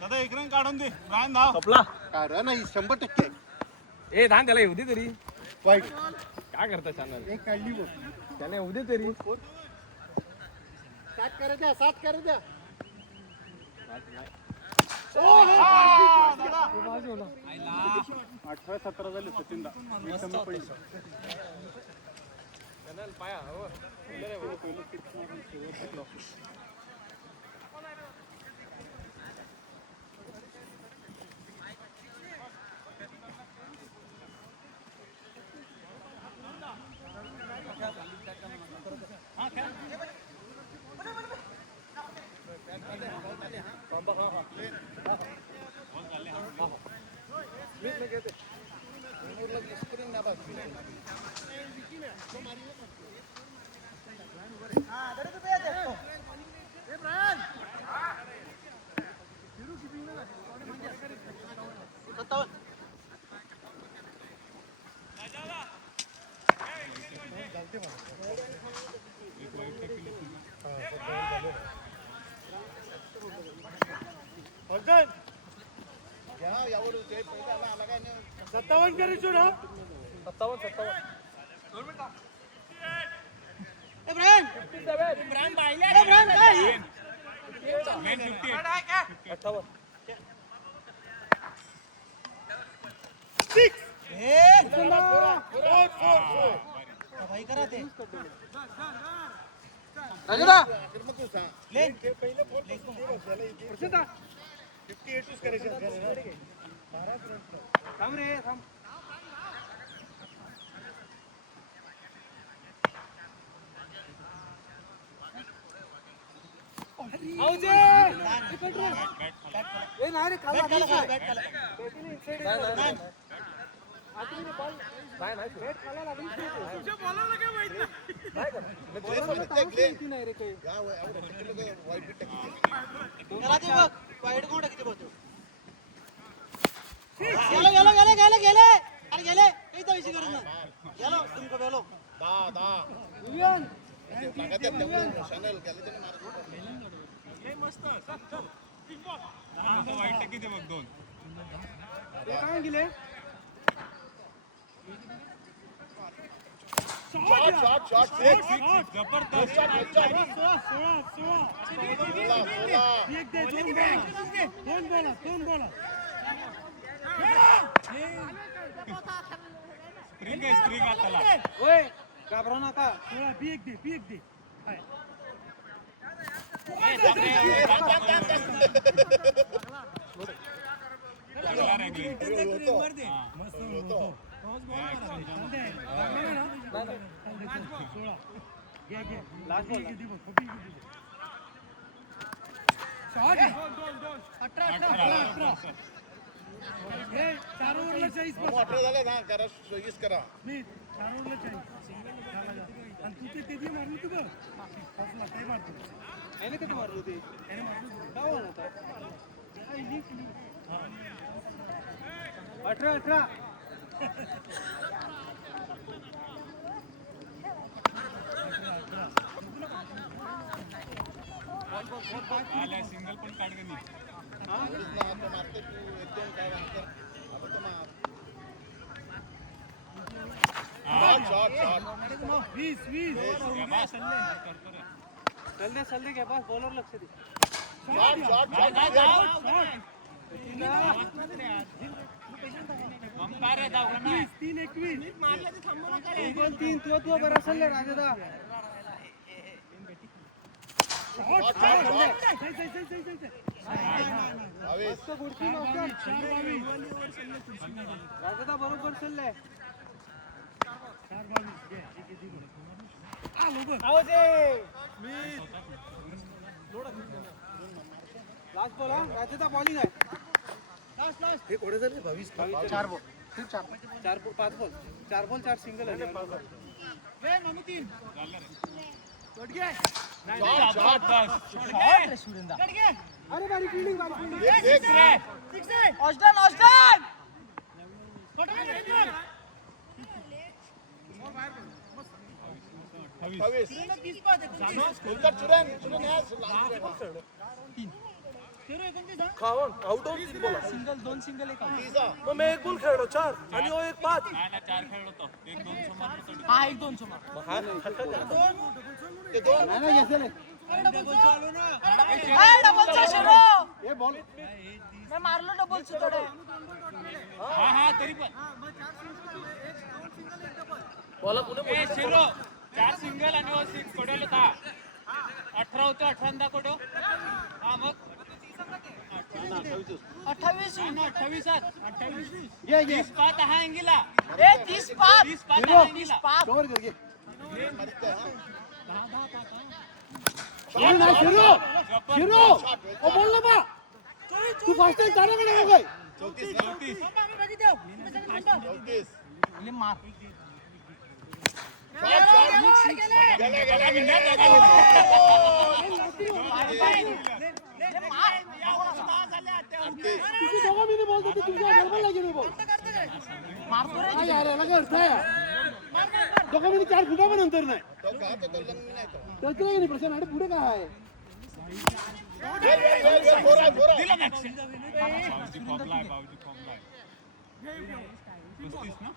दादा एक रन काढून दे रान धाव कपला कारण नाही 100% ए धान त्याला येऊ दे तरी वाईट काय करता चॅनल त्याला येऊ दे तरी 7 कर द्या 7 कर द्या 18-17 झाले सचिनदा पैसा पाया हो सत्तावन्न करीशू ना 57 58 राजा थांब रे थांब घाबरू नका कधी मारलो ते 18 सिंगल पण काढ का चल दे घ्या बस बॉलर लक्ष दे तीन तू बरं असेल राजा राजा बरोबर चाललंय लास्ट बॉल राजाचा बॉलिंग आहे हे कोडे झाले 22 4 बॉल 5 बॉल 4 सिंगल आहे अरे बारी fielding out of 3 ball single 2 single एक मग मी एक बॉल खेळलो 4 आणि ओ एक 5 4 खेळ होतो 1-2 समोर हा 1-2 समोर हा नाही ते दोन नाही घेतले नाही डबल चालू ना डबलचा शिरो हे बॉल मैं मारलो डबलचं थोडं हा तरी पण बॉल पुणे शिरो 4 सिंगल आणि 6 कोडल होता 18 होतो 18 कोडो हा मग 28 ये 30 पात हा अंगिला ए 30 पात 30 पात हा अंगिला कव्हर कर घे शिरो ओ बोल ना बा तू फास्ट आहे जाणार का नाही काय 34 मार तुम्ही दोघं मी बोलतो ते तुमच्या गडबड लागेल बोल मारतो रे काय यार याला काय अर्थ आहे दोघं मी 4 फुटा पण अंतर नाही त्याच नाही प्रश्न आणि पुढे काय आहे दिला मॅक्स बावजी फॉर्मला आहे 35 ना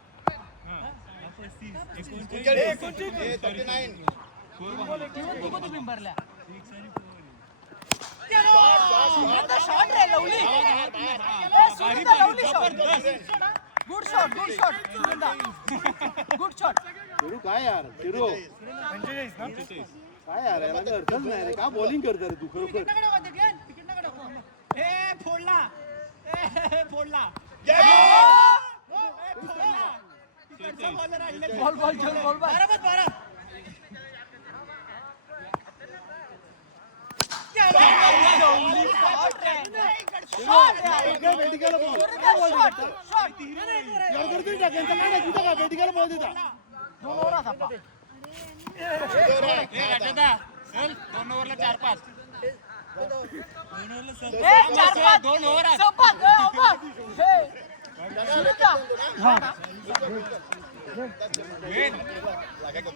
शॉट रे लवली ए Sunita lovely shot good good shot शिरू काय यार शिरू 45 ना काय यार याला काही अर्थच नाही रे का बॉलिंग करता रे तू खरोखर फोडला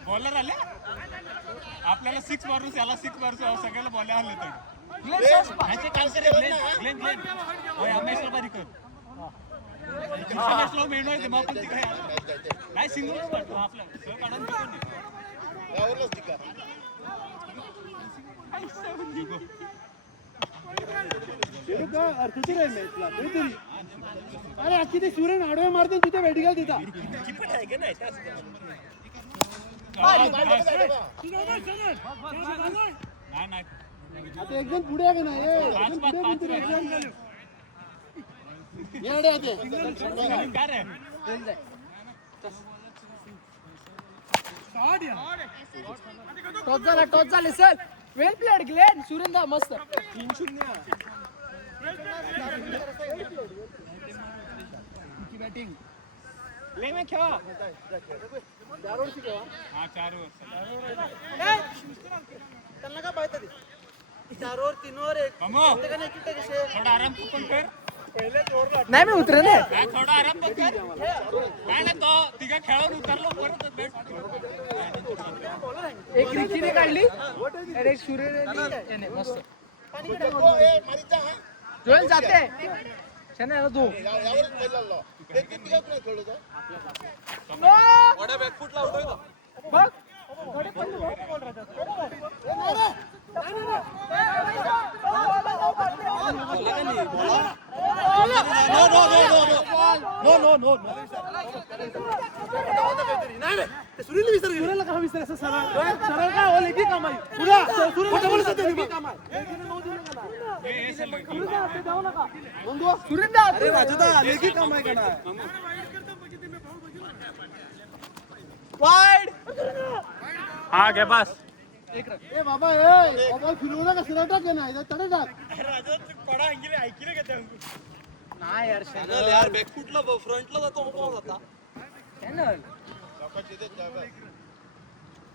बॉलर आले आपल्याला 6 मारून त्याला 6 मारून सगळ्याला बॉल आले तर नाही सिंगल काढतो आपला काढून अर्थची नाही मॅचला तरी अरे अख्खी ते सूर्य आडवे मारतो तिथे भेटीगाल तिथं आता एकदम पुढे आहे का नाही एकदम पुढे पण तरी एकदम येडे आहे ते. टॉस झाले सर वेल प्लेड ग्लेन सुरेंद्र मस्त 3-0 बॅटिंग ले में खेळा हा 4 ओव्हर त्यांना काय पाहिजे 4 ओव्हर 3 ओव्हर एक थोडा आराम पण कर नाही मी उतरे ना थोडा आराम पण कर काय ना तो तिघा खेळावर उतरलो परत बॅट एक रिकीने काढली आणि एक सूर्यने मस्त जोएल जाते छान आहे दो बॅकफुटला आउट होईल बघ सूर्याला का विसर असं सरळ सरळ का हो लेखी कामाई पुरा सूर्याला बोलत होते लेखी कामाई सुरेंद्र अरे राजदा लेगी काम आहे का नाही वाईड हा घे बस ए बाबा ए बाबा फिरवू नका सरळ टाक नाही तडे टाक नाही यार चॅनल यार बॅकफुटला फ्रंटला जातो मग जाता चॅनल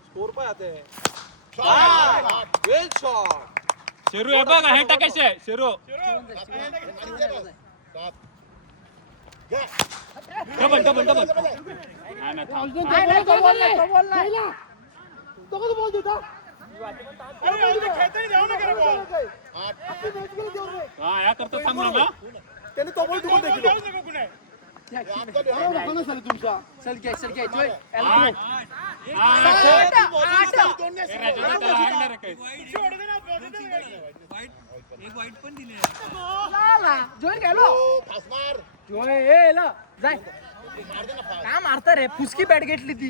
स्कोर पाय आते वेल शॉट शेरू हे बघ हे टाकायचे शेरू डबल डबल डबल नाही ना तो कसं बोल देता हा या करतो थांब ना त्याने तो बोल टुकून देखील तुमचा चल घे जोय जोय गेलो जोय जाय काय मारता रे फुसकी बॅट घेतली ती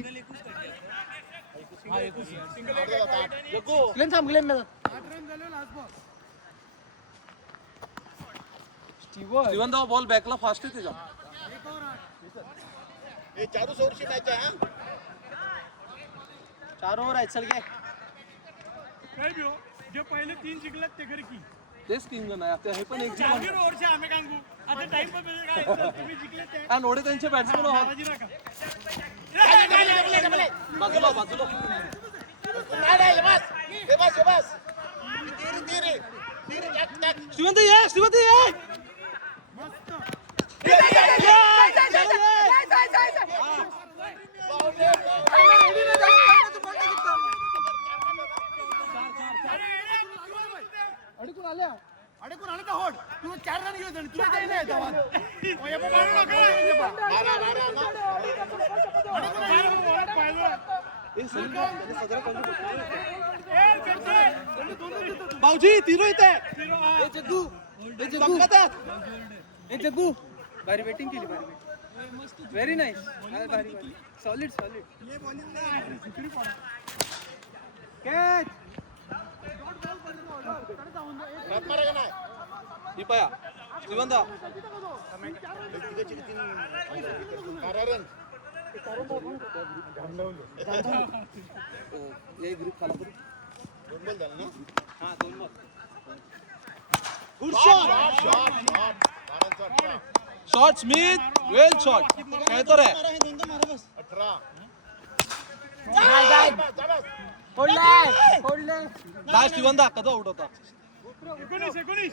ग्लेन थांब ग्लेन इवन द बॉल बॅकला फास्ट आहे त्याच्या चार ओव्हर आहेत चल घे काय बिओ जे पहिले 3 जिंकलात ते घर की तेच 3 जण आहे आता हे पण एक जिंकला चार्जिंग ओव्हरचे आम्ही कांगू आता टाइम पण काय तुम्ही जिंकले ते हा नोडे त्यांचे बॅट्समन आहोत आवाज नका बाजूला बाजूला श्रीमंत ये अडकून आल्या अडकून आलं का होड तू 4 रन घेऊन तुला काही नाही धावात भाऊजी तिरो येते जग्गू भारी बॅटिंग केली भारी very nice. Solid solid. Catch. दीपया श्रीवंता ग्रुप खाला तरी हा 2 ball. Good shot. Shot Smith well shot खेळतो रे. लास्ट श्रीवंता कधी आउट होता. 19.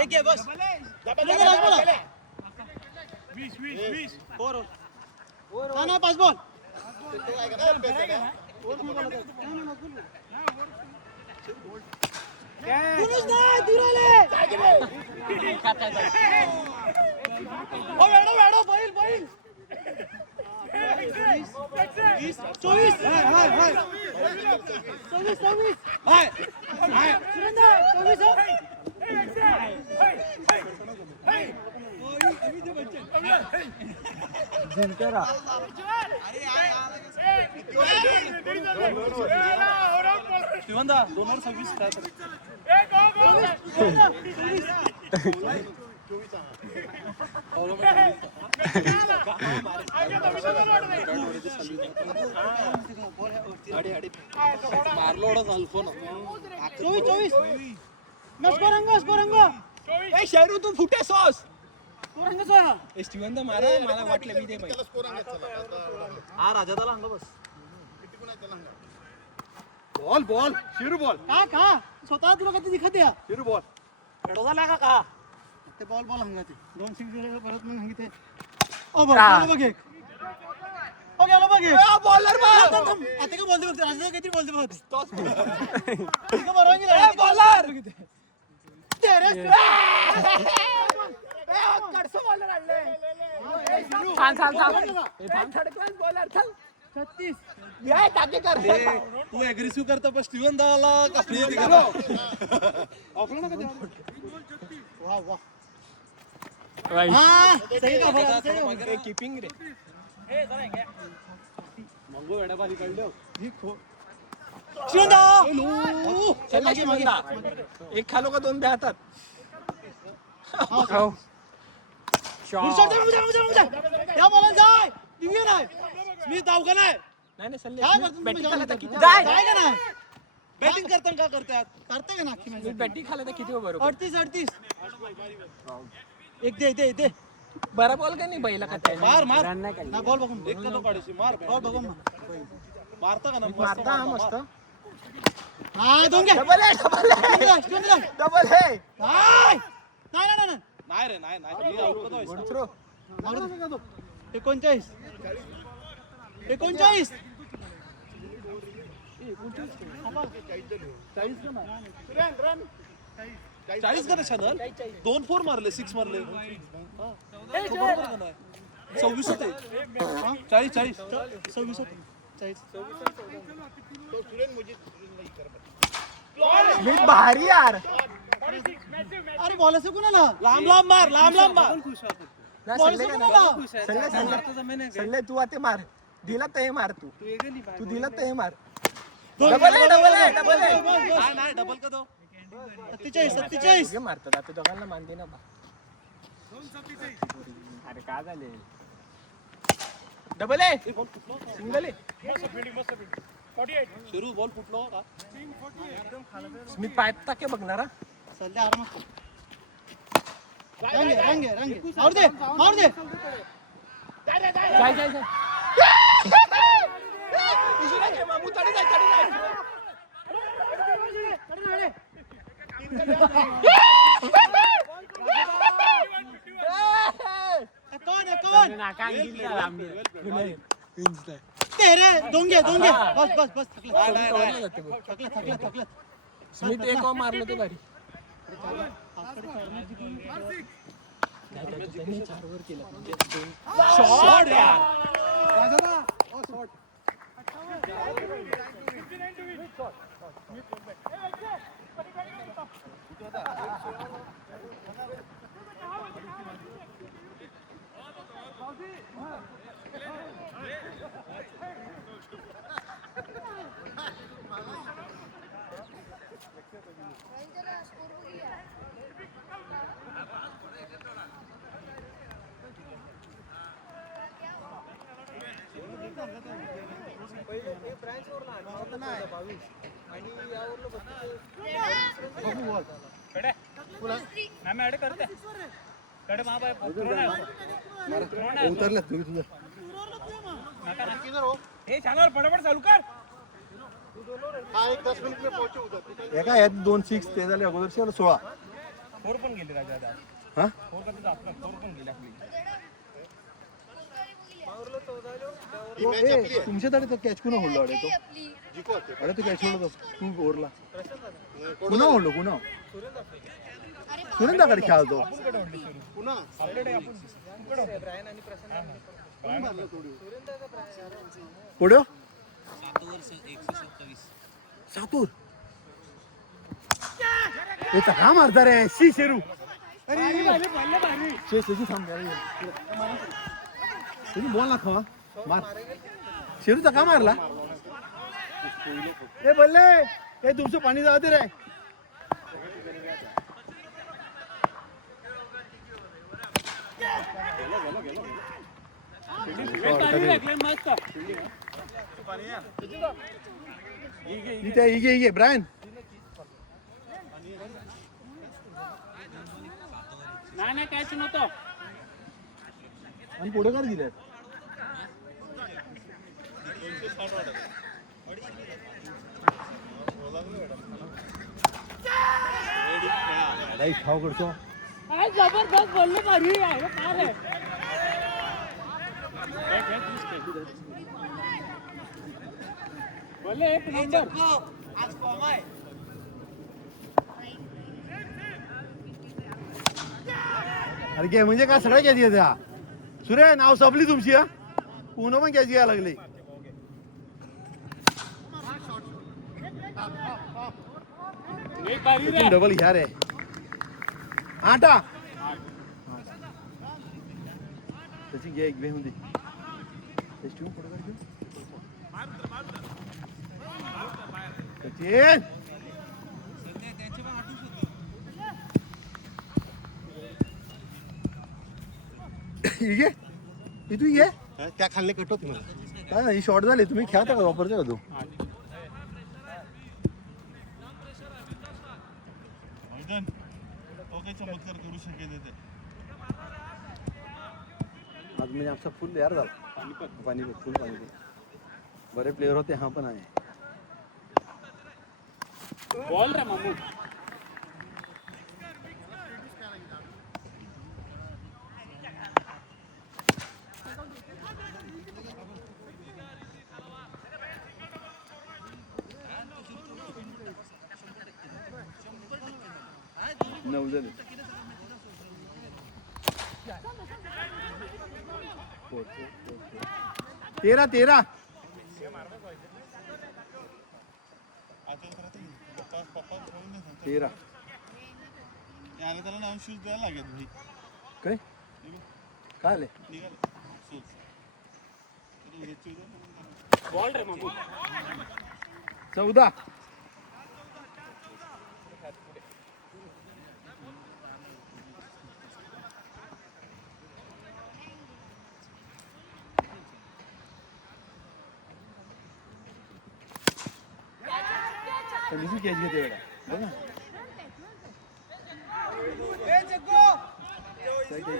एक आहे बस. 20. 4 ना 5 बॉल. बैल 24. श्रीवंता 226 काय तरी. मारलो एवढा झालतो ना. 24. ए शेरू तू फुटे सॉस. ए श्रीवंत मारा मला वाटलं मी ते पाहिजे. हा राजादाला हंगा बस. बॉल बॉल शिरू बॉल का स्वतः तुला कधी दिखत या शिरू बॉल एडो झाला का ते बॉल हंगाते 2 सिक्स परत मग हंगिते. ओ बघ बघ एक. ओ गेलो बघ एक. बॉलर बघ आता का बोलते बघ राजा काहीतरी बोलते बघ. का बरोबर गेला. ए बॉलर तेरे कडसो बॉलर आणले. छान थर्ड क्लास बॉलर चल 36. ये टाके कर. तू अग्रेसिव्ह करता पण श्रीवंताला का फ्री दिला. ऑफलाईन का ते. वाह वाह. राईट हां सही का बॉल कीपिंग रे. मंगो वेडा बारी काढलो. शिवंदा चल मागे मागे. एक खालो का 2 ब्या हातात. शॉट या बॉलर जाय दिव्य नाही. स्मिथ धाव का नाही. नाही सल्ले काय करतो बॅटिंग खाला तर किती जाय का नाही. बॅटिंग करताना का करतात. करते का नाकी म्हणजे बॅटिंग खाला तर किती बरोबर. 38. एक दे बरा बॉल का नाही बैला का त्या मार ना बॉल बघून एक का काढशी मार बॉल बघून मारता का ना मारता हा मस्त. हा दोन घे. डबल आहे डबल आहे. नाही रे नाही मी आउट होतो. Good throw. 39. 40 का चॅनल 2 4 मारले 6 मारले. 26 होते. 40 26. स्मिथ भारी यार. अरे बॉल असं कुणाला लांब मार नाही, बॉल सल्ले असं का कुणाला नाही. सल्ले तू आता मार. दिला तर हे मार तू दिला तर हे मार. डबल आहे. नाही डबल का तो 47. हे मारतात आता दोघांना मानते ना बा. अरे काय झाले. डबल आहे सिंगल आहे. शिरू बॉल फुटलो का. स्मिथ पाय टाके बघणार. सध्या आरामात रंगे मार दे जाय मामू तडी जाय. कौन तेरे दोंगे बस थकला. स्मिथ एक मारलं ते भारी. त्यांनी 4 वर केलं म्हणजे 2 शॉट यार. उतरलं तुम्ही तुझं फटाफट चालू कर. हा एक 10 मिनिट में पोहोचू उधर एका यात 2 6 ते झाले अगोदरचे 16 फोर पण गेले राजा आता. हा फोर करता आपला फोर पण गेले आपली. तुमच्याकडे तो कॅच कुणा होल्ड अडे तो अरे तो कॅच होल्ड तू ओरला कुणा होल्ड कुणा सुरेंद्रकडे खेळतो पुढे सातूर याचा का मारता रे शी शेरू बॉल ना खावा मार शेरूचा का मारला ए बल्ले ए तुमचं पाणी जाऊ दे रे इगे ब्रायन नाही कायच नव्हतं. आणि पुढे काय दिले खाव करतो जबरदस्त बोलले भारी आहे काय रे. बोले एक नंबर आज फॉर्म आहे. अरे घे म्हणजे काय सगळ्या कॅच घ्यायच्या सुरे नाव संपली तुमची हा पुन्हा पण कॅच घ्यायला लागली डबल घ्या रे आटा त्याची घ्या एक घेऊन दे ये इथून ये त्या खाल्ले कट होत मला काय ही शॉर्ट झाली तुम्ही खेळता का वापरता का तू चमत्कार करू शकेल ते आज म्हणजे आमचा फुल यार झाला पाणीपत फुल पाणीपत बरे प्लेयर होते हा पण आहे बॉल रे मामू. नऊ झाले 13 13 याला त्याला नाव शूज द्यायला लागेल भाई काय काय आले बॉल रे मामू. 14 दुसरी कॅच घेते बेटा बघ ना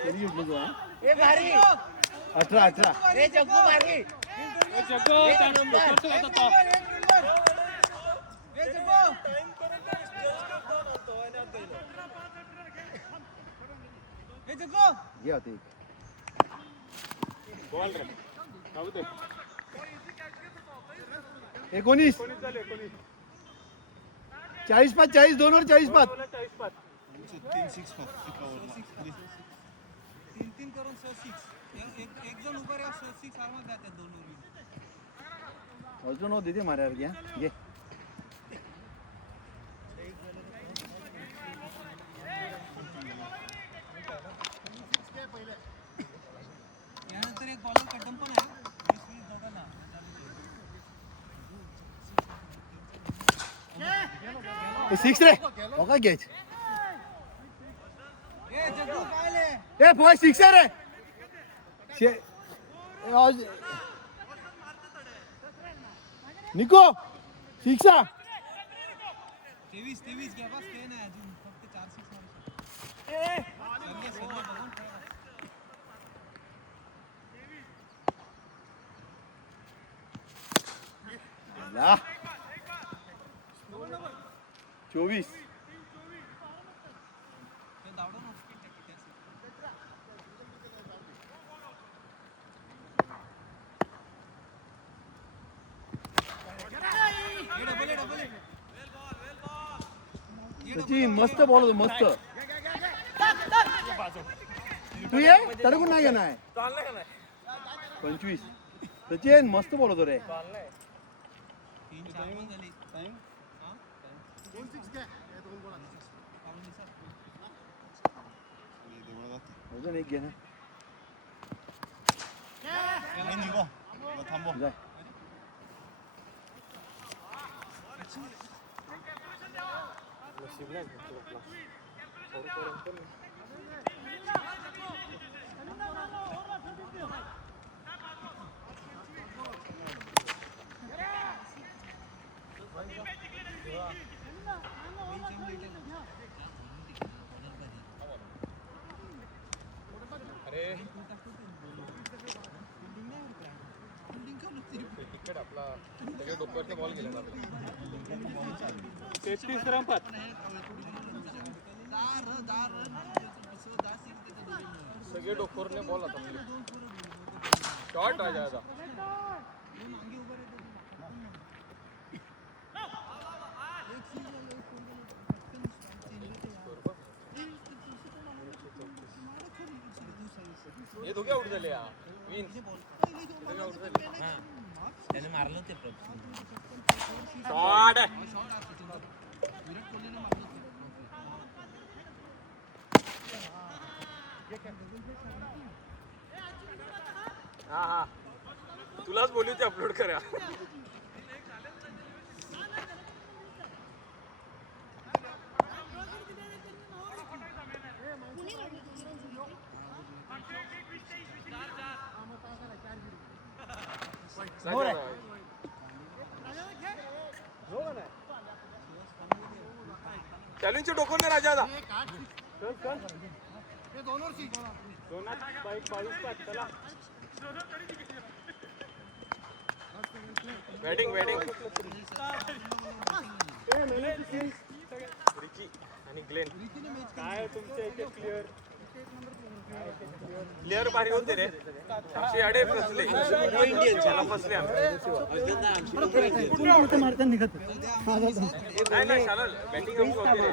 कधी घेतलं तू हा 18 घ्या ते बॉल रे जाऊ दे 19 40-5 40 दोनवर 40-5 3 6 तीन करून 6 एक जण उभा रे 6 आरामात जातात दोन अजून हो दीदी मारा घ्या घे यानंतर एक बॉलर कटम पण आहे 20-20 दोघांना. सिक्स रे हो का घ्यायच ए जग्गू पाहिले ए बॉय सिक्स आहे रे निको सिक्स 23 घ्या बस काही नाही अजून फक्त 4-6 मारू शकतो. ला 24 ते धावडं नव्हतं की ते असं. ए, डबल आहे. सचिन मस्त बॉल होतो मस्त तू ये तडकून नाही घेणार चाललंय का नाही 25 सचिन मस्त बॉल होतो रे 3-4 बॉल झाली. अजून एक घे ना निघो थांबव जा बॉल गेला ना 33 रन पास सगळे डोकोरने बॉल आता शॉट राजा आता हे दोघे आउट झाले विन्स आउट झाले त्याने मारलं ते शॉट हा हा तुलाच बोलू ते अपलोड करा चॅलेंजचे डोकं नाही राजा बॅटिंग रिकी आणि ग्लेन काय तुमचे एक क्लिअर प्लेअर भारी होते रे असे अडे फसले त्याला फसले मारताना निघत नाही शाला बॅटिंग होते रे